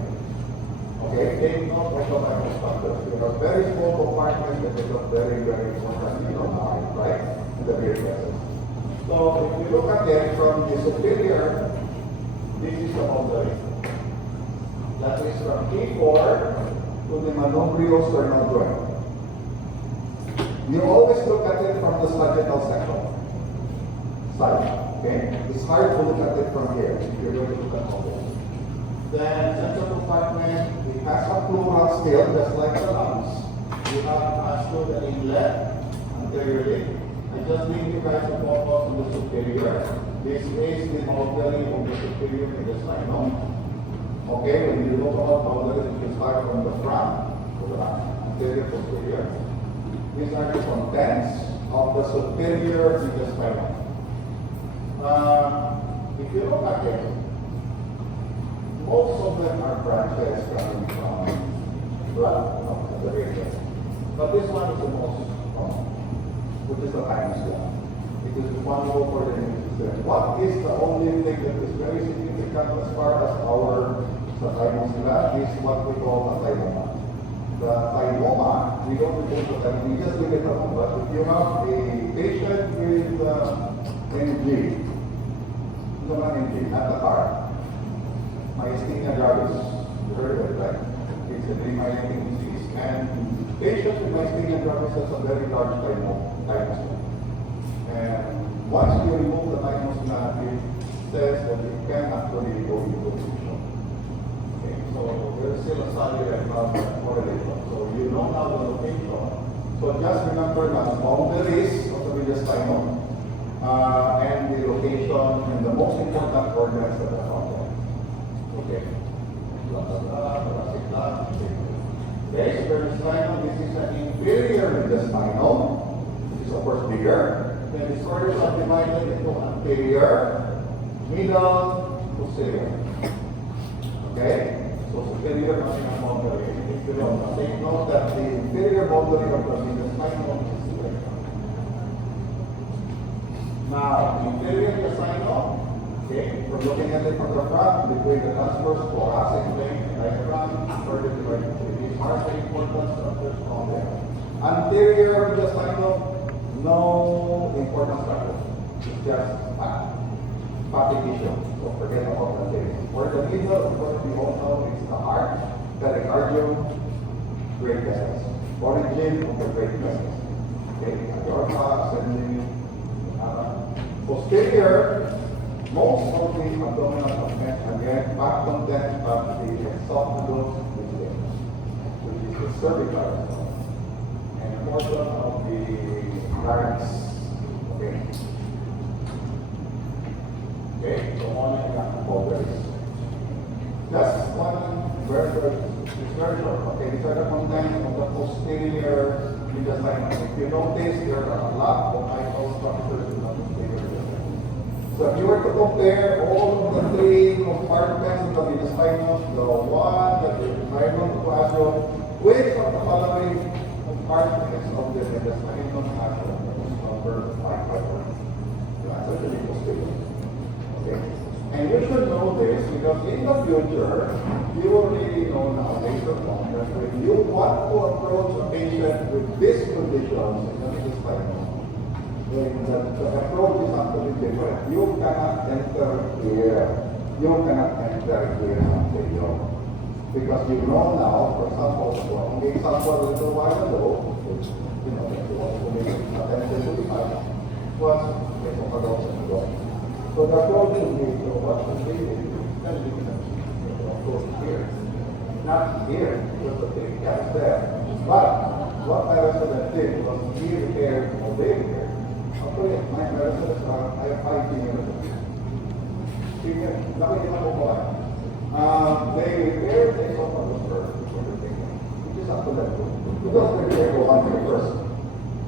Okay, take note of the microstructures. There are very small compartments that become very, very important in your mind, right? In the beer vessels. So if you look at them from the superior, this is the boundary. That is from T4 to the manubriosternal joint. You always look at it from the sagittal section side. Okay? It's hard to look at it from here if you're going to look at all this. Then central compartment, it has a pleural still, just like the lungs. You have vascular the inlet anteriorly. I just need you guys to focus on the superior. This is the boundary of the superior intestinum. Okay, when you look about boundaries, you start from the front to the back, anterior, posterior. These are the contents of the superior intestinum. If you look at it, most of them are branches coming from blood, the radius. But this one is the most common, which is the thymus gland. It is responsible for the immune system. What is the only thing that is very significant as far as our thymus gland is what we call the thymoma. The thymoma, we don't remove the thymoma, we just leave it alone. But if you have a patient with NG, not the heart, myasthenia gravis, you heard of it, right? It's a demyelinating disease. And patients with myasthenia gravis has a very large thymus gland. And once you remove the thymus gland, it says that it can actually go into position. Okay, so there's still a study right now that correlation. So you know now the location. So just remember the boundaries of the mediastinum and the location and the most important organs that are found there. Okay. Okay, so mediastinum, this is an inferior mediastinum, which is of course bigger. Then the disorders are divided into anterior, middle, posterior. Okay? So superior nothing on boundary. Take note that the inferior boundary of the mediastinum is the now, the inferior mediastinum, okay, we're looking at it from the front, between the transverse thoracic vein and diaphragm, further divided. These are the important structures on there. Anterior mediastinum, no important structure. It's just fatty tissue. So forget about the thing. For the middle, of course, we all know it's the heart, pericardium, great vessels. Origin of the great vessels. Okay, aorta, ascending, posterior, most of the abdominal content, again, back content of the esophagus, which is the cervical, and a portion of the larynx. Okay. Okay, so on and on, pressure. Okay, these are the contents of the posterior mediastinum. If you notice, there are a lot of vital structures in the posterior mediastinum. So if you were to compare all of the three compartments of the mediastinum, the one that is diagonal to Asio, which of the following compartments of the mediastinum Asio is number 5 by 1? The answer is the posterior. Okay. And you should know this because in the future, you will really know now later on that when you want to approach a patient with this condition, this time, then the approach is actually different. You cannot enter here. You cannot enter here and say yo. Because you know now, for example, the example a little while ago, which you know, that you want to make attention to the fact was the paradox and the so the approach will be to what the baby is, then we can approach here. Not here, because the big gap is there. But what my resident did was he repaired a baby here. Actually, my residents are, I have 5 years. They repaired the esophagus first before the baby. Which is up to them. Because they repair the one here first.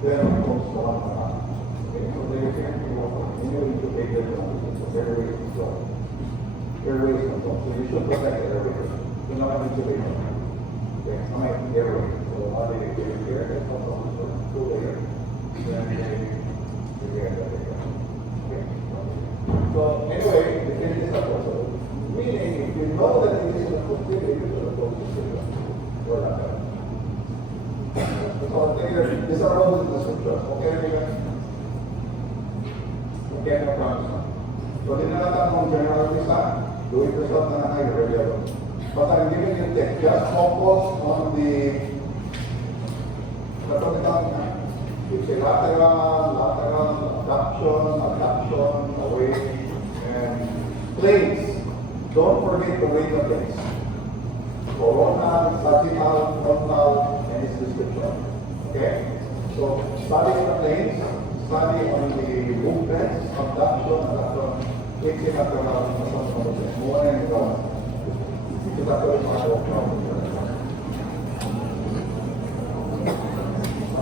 Then it goes to one around. Okay, so they repaired the one. You intubate them. Airways control. Airways control. So you should protect the airways. You know how to intubate them. Okay, it's not like airways. So how they get here, they come from the two layer. Then they repair that area. Okay. So anyway, the thing is also meaning if you know that it is a posterior, you should approach the system. Or not that. So these are all the scriptures. Okay, guys? Okay, no problem. So dinalatan mong general visa, do it yourself na nangay rebel. But I'm giving you tip. Just focus on the you say lateral, abduction, away, and planes. Don't forget the weight of planes. Coronal, sagittal, frontal, and its description. Okay? So study the planes. Study on the movements, abduction, fixing at the more and more. It's actually part of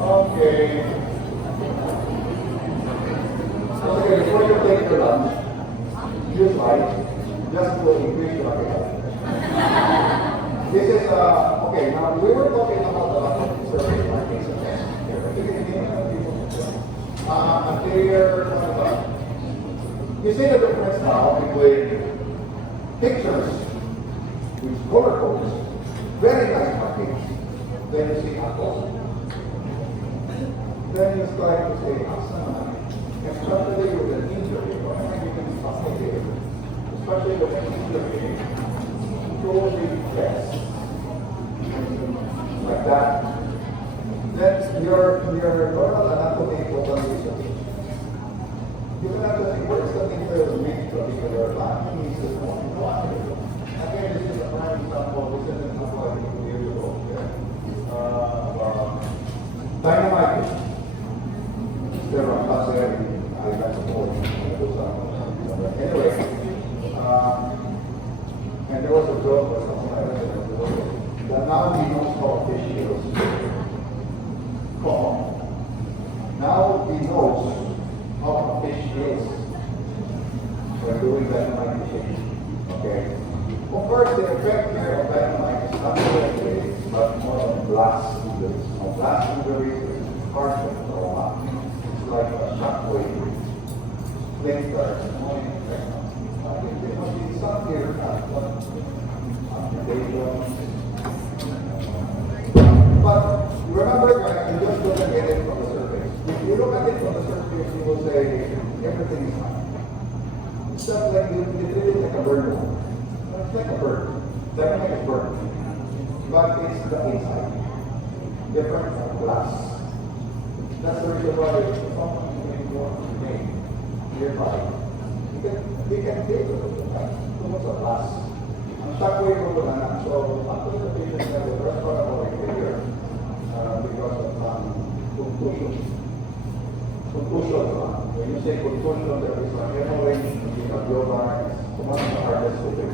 okay. Okay, before you take your lunch, use light just to increase your appetite. This is, okay, now we were talking about the lack of survey markings and tests. Anterior, you see the difference now between pictures with color codes, very nice markings, then you see apple. Then you start to say asana, especially with an injury, you can stop here, especially with an injury, totally yes, like that. Then your normal anatomy totally research. You can actually where's the thing that will make particular line needs to know. Again, this is a prime example. This is an example I think 2 years ago. Dynamite. There are classes I got support. Anyway, and there was a joke or something like that. That now he knows how fish feels. Now he knows how a fish is when doing dynamite fishing. Okay? Of course, the effect here of dynamite is not directly, but more on blast injuries. Now, blast injuries is hard to trauma. It's like a shockwave. Things that are annoying. I think there must be some here but remember, guys, you just look at it from the surface. If you look at it from the surface, you will say everything is fine. It's just like you treat it like a bird. It's like a bird. Definitely a bird. But it's the inside. Different from glass. That's the reason why it's someone can go on the name nearby. We can feel it. Too much of glass. Ang shockwave ko na, so after the patient has a respiratory failure because of concussion. Concussion. When you say concussion, there is a hemorrhage in the alveolar. It's one of the hardest to fix.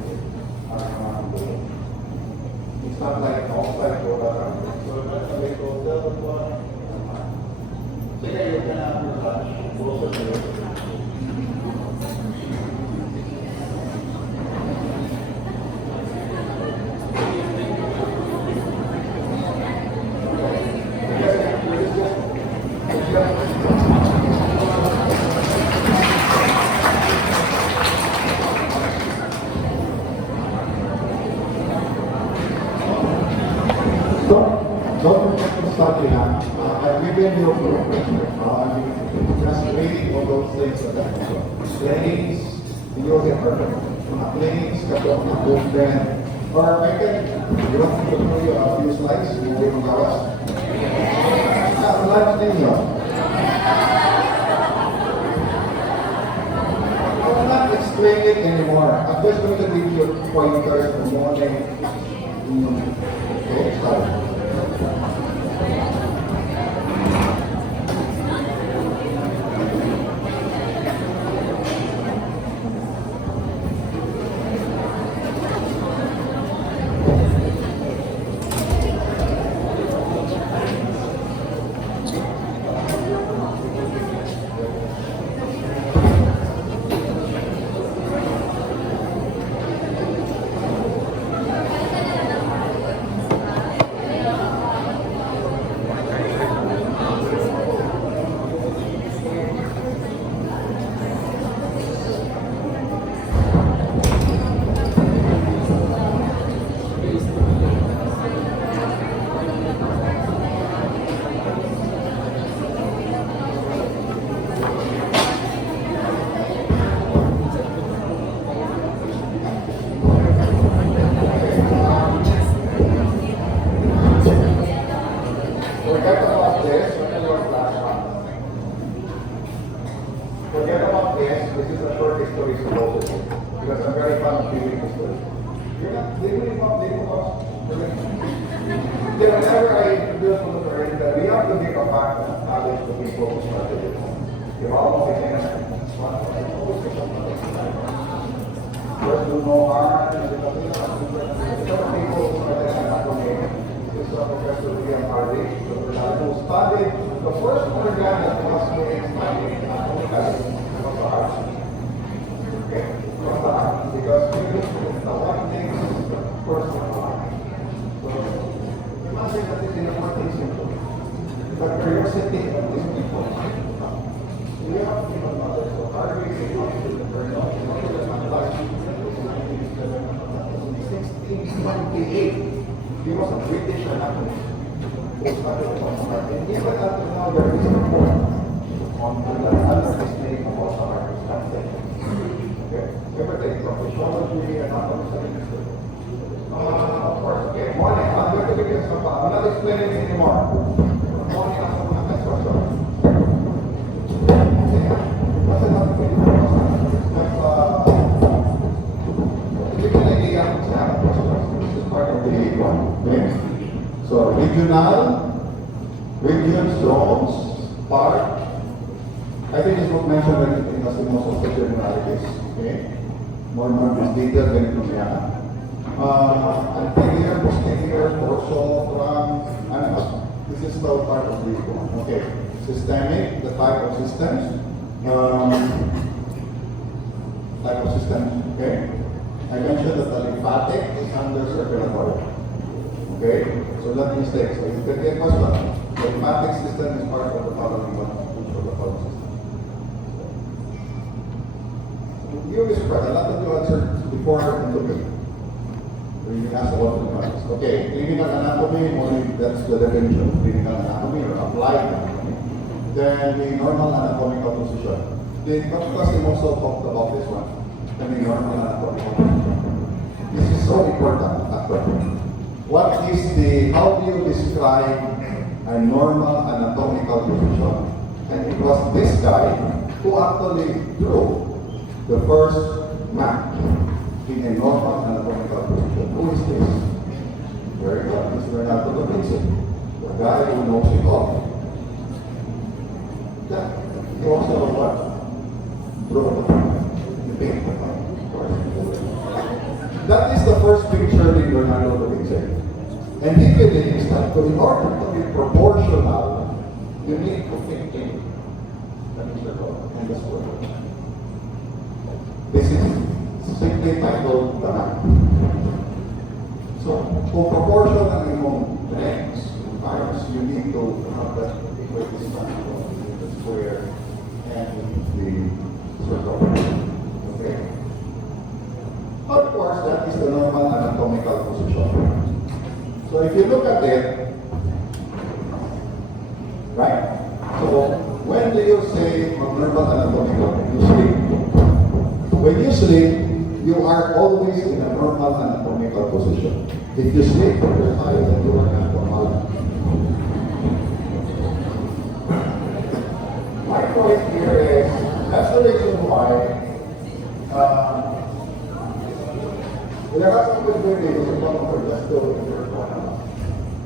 It's It's not like outside or around. So that's a way to tell what. Sige, you can have your lunch. Closer to you. Don't forget to study now. I've given you a just reading all those things that planes, hindi ko get perfect. Mga planes, kato, mga movement. Or I can, you want me to show you a few slides, hindi mo gawas. Lunch ninyo. I will not explain it anymore. I'm just going to give you pointers for morning. Okay, start. Forget about this. This is a short history supposedly. Because I'm very fond of reading history. You're not living about whenever I introduce to the parade that we have to give a back knowledge to people who started it. If all of the things just do no harm, people who started anatomy, this is Professor William Hardy, who studied the first organ that was made studying anatomy was the heart. Okay? From the heart. Because the one thing is the first one. So, imagine that this is not simple. The curiosity of these people. We have even mothers. So, Harvey is not to the kernel. 1628. He was a British anatomist. And even until now, there is a report on the understanding about the heart. Okay? Everything from physiology and anatomy. Of course. Okay, morning. I'm going to give you some. I'm not explaining it anymore. Morning, I'm going to next question. What's another thing? Give me an idea of what's happening. This is part of the one. Okay? So, region zones, part. I think it's not mentioned anything as in most of the generalities. Okay? More detailed than it is. Anterior, posterior, dorsal, trunk, and this is still part of this one. Okay. Systemic, the type of systems. Okay. I mentioned that the lymphatic is under circulatory. Okay. So let me mistake. So you can get first one. The lymphatic system is part of the following one. Which of the following system? You will surprised. A lot of you answered before and took it. You asked a lot of questions. Okay, clinical anatomy, only that's the definition of clinical anatomy or applied anatomy. Then the normal anatomical position. The Dr. also talked about this one. And the normal anatomical position. This is so important, actually. What is the, how do you describe a normal anatomical position? And it was this guy who actually drew the first map in a normal anatomical position. Who is this? Very good, Mr. Renato Da Vinci, the guy who knows it all. Yeah. He also what? Drew the paper. That is the first picture in Leonardo da Vinci. And he believes that in order to be proportional, you need to fit in the interval and the square root. This is simply titled the map. So, kung proportional ang imong lengths, times, you need to have that equidistance between the square and the circle. Okay? Of course, that is the normal anatomical position. So if you look at it, right? So when do you say normal anatomical? You sleep. When you sleep, you are always in a normal anatomical position. If you sleep from your side, then you are not normal. My point here is, that's the reason why there are some good videos about for just doing your one.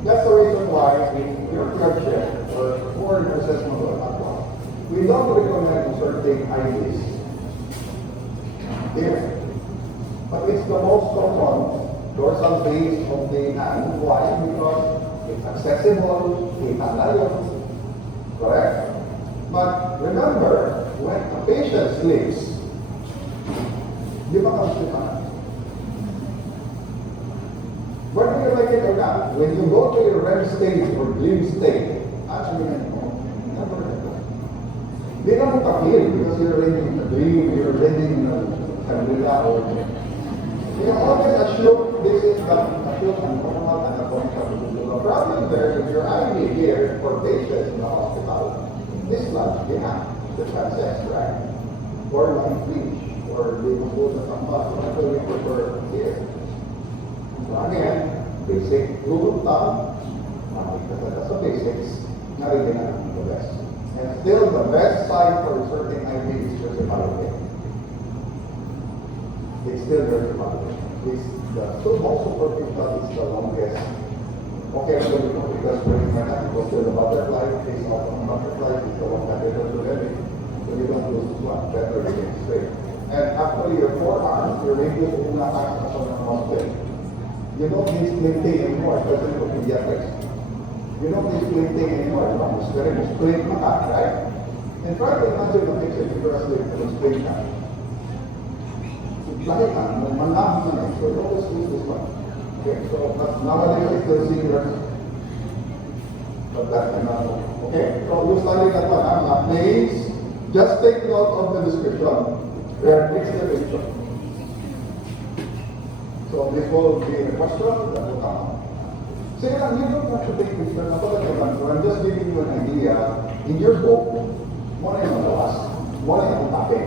That's the reason why in your project or for an assessment of alcohol, we don't recommend certain IDs here. But it's the most common dorsal base of the hand. Why? Because it's accessible, it's alive, correct? But remember, when a patient sleeps, di ba kamsipan? Whether you like it or not, when you go to your REM stage or dream state, actually, never they don't appear because you're living in a dream, you're living in a Candela or you always assume this is the normal anatomical position. The problem there is your IV here for patients in the hospital is large behind the chances, right? Or like bleach, or they will go to some bus, whatever we prefer here. So again, basic rule of thumb, because that's the basics, not even the best. And still the best side for certain IV is just about it. It's still very popular. The most superficial is the longest. Okay, I'm going to go because when you go to the butterfly, face off on the butterfly, it's the one that is already. So you don't lose one, better to get straight. And actually your forearms, your radius will not act as a muscle. You don't need splinting anymore, especially for pediatrics. You don't need splinting anymore, it's very straight cut, right? And try to imagine the picture if you're asleep with a straight cut. Like so you always use this one. Okay, so but nowadays I still see your but that's enough. Okay, so you study that one. Please just take note of the description. Where next the picture. So this will be a question that will come up. Say that you don't have to take pictures. I'm just giving you an idea. In your book, one is on the last, one is on topic.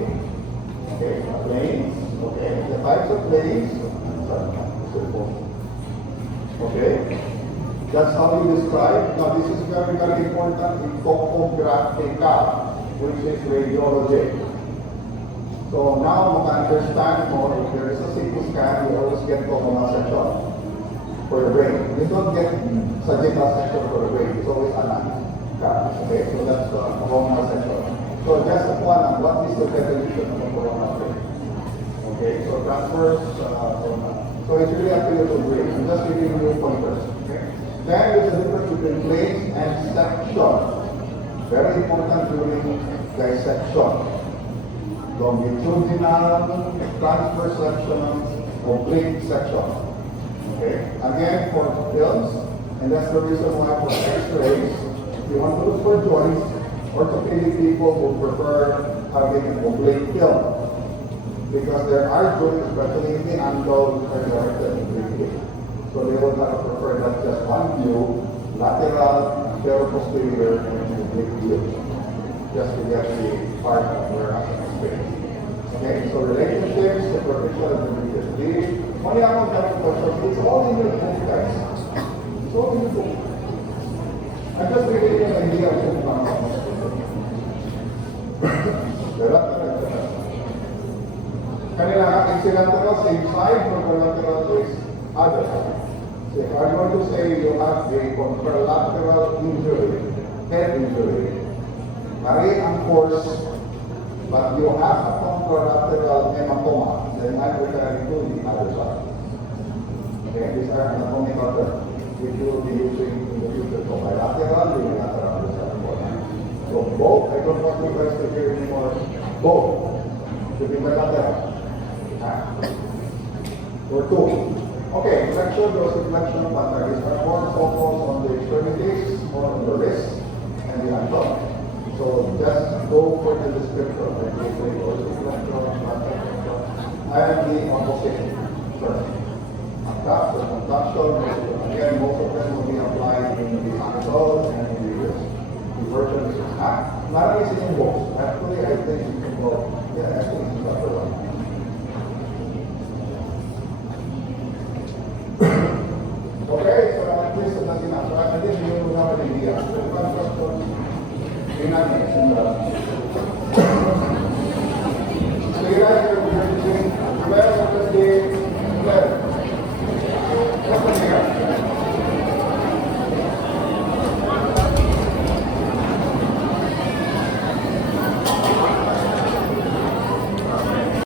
Okay, planes. Okay, the types of planes. Okay, that's how you describe. Now this is very, very important in topographical, which is radiology. So now you can understand more. If there is a CT scan, you always get coronal section for the brain. You don't get sagittal section for the brain. It's always an okay, so that's a coronal section. So just one, what is the definition of a coronal brain? Okay, so transverse coronal. So it's really up to you to agree. I'm just giving you pointers. Okay? Then there's a difference between planes and section. Very important during dissection. Longitudinal, transverse section, oblique section. Okay? Again, for films, and that's the reason why for X-rays, if you want to look for joints, orthopedic people will prefer having an oblique film. Because there are joints, especially in the ankle, are directed obliquely. So they will not prefer not just one view, lateral, anterior-posterior, and oblique view. Just to get the part of where I'm explaining. Okay, so relationships, superficial and intermediate. Only I want to have a question. It's all in your book, guys. It's all in your book. I'm just giving you an idea of what's going on. Kanila axillateral same side, contralateral is other side. So if I'm going to say you have a contralateral injury, head injury, mari ang force, but you have a contralateral hematoma, then I'm referring to the other side. Okay, these are anatomical terms. which you will be using in the future. So bilateral, unilateral, so both, I don't want you guys to hear anymore. Both should be bilateral. Or two. Okay, flexion, those reflection patterns are more focused on the extremities, more on the wrist, and the ankle. So just go for the description, like they say, those reflection, and the opposite first. That's the conduction, again, most of them will be applied in the ankle and in the wrist. The version is marami silang box. Actually, I think you can go. Yeah, actually, it's the other one.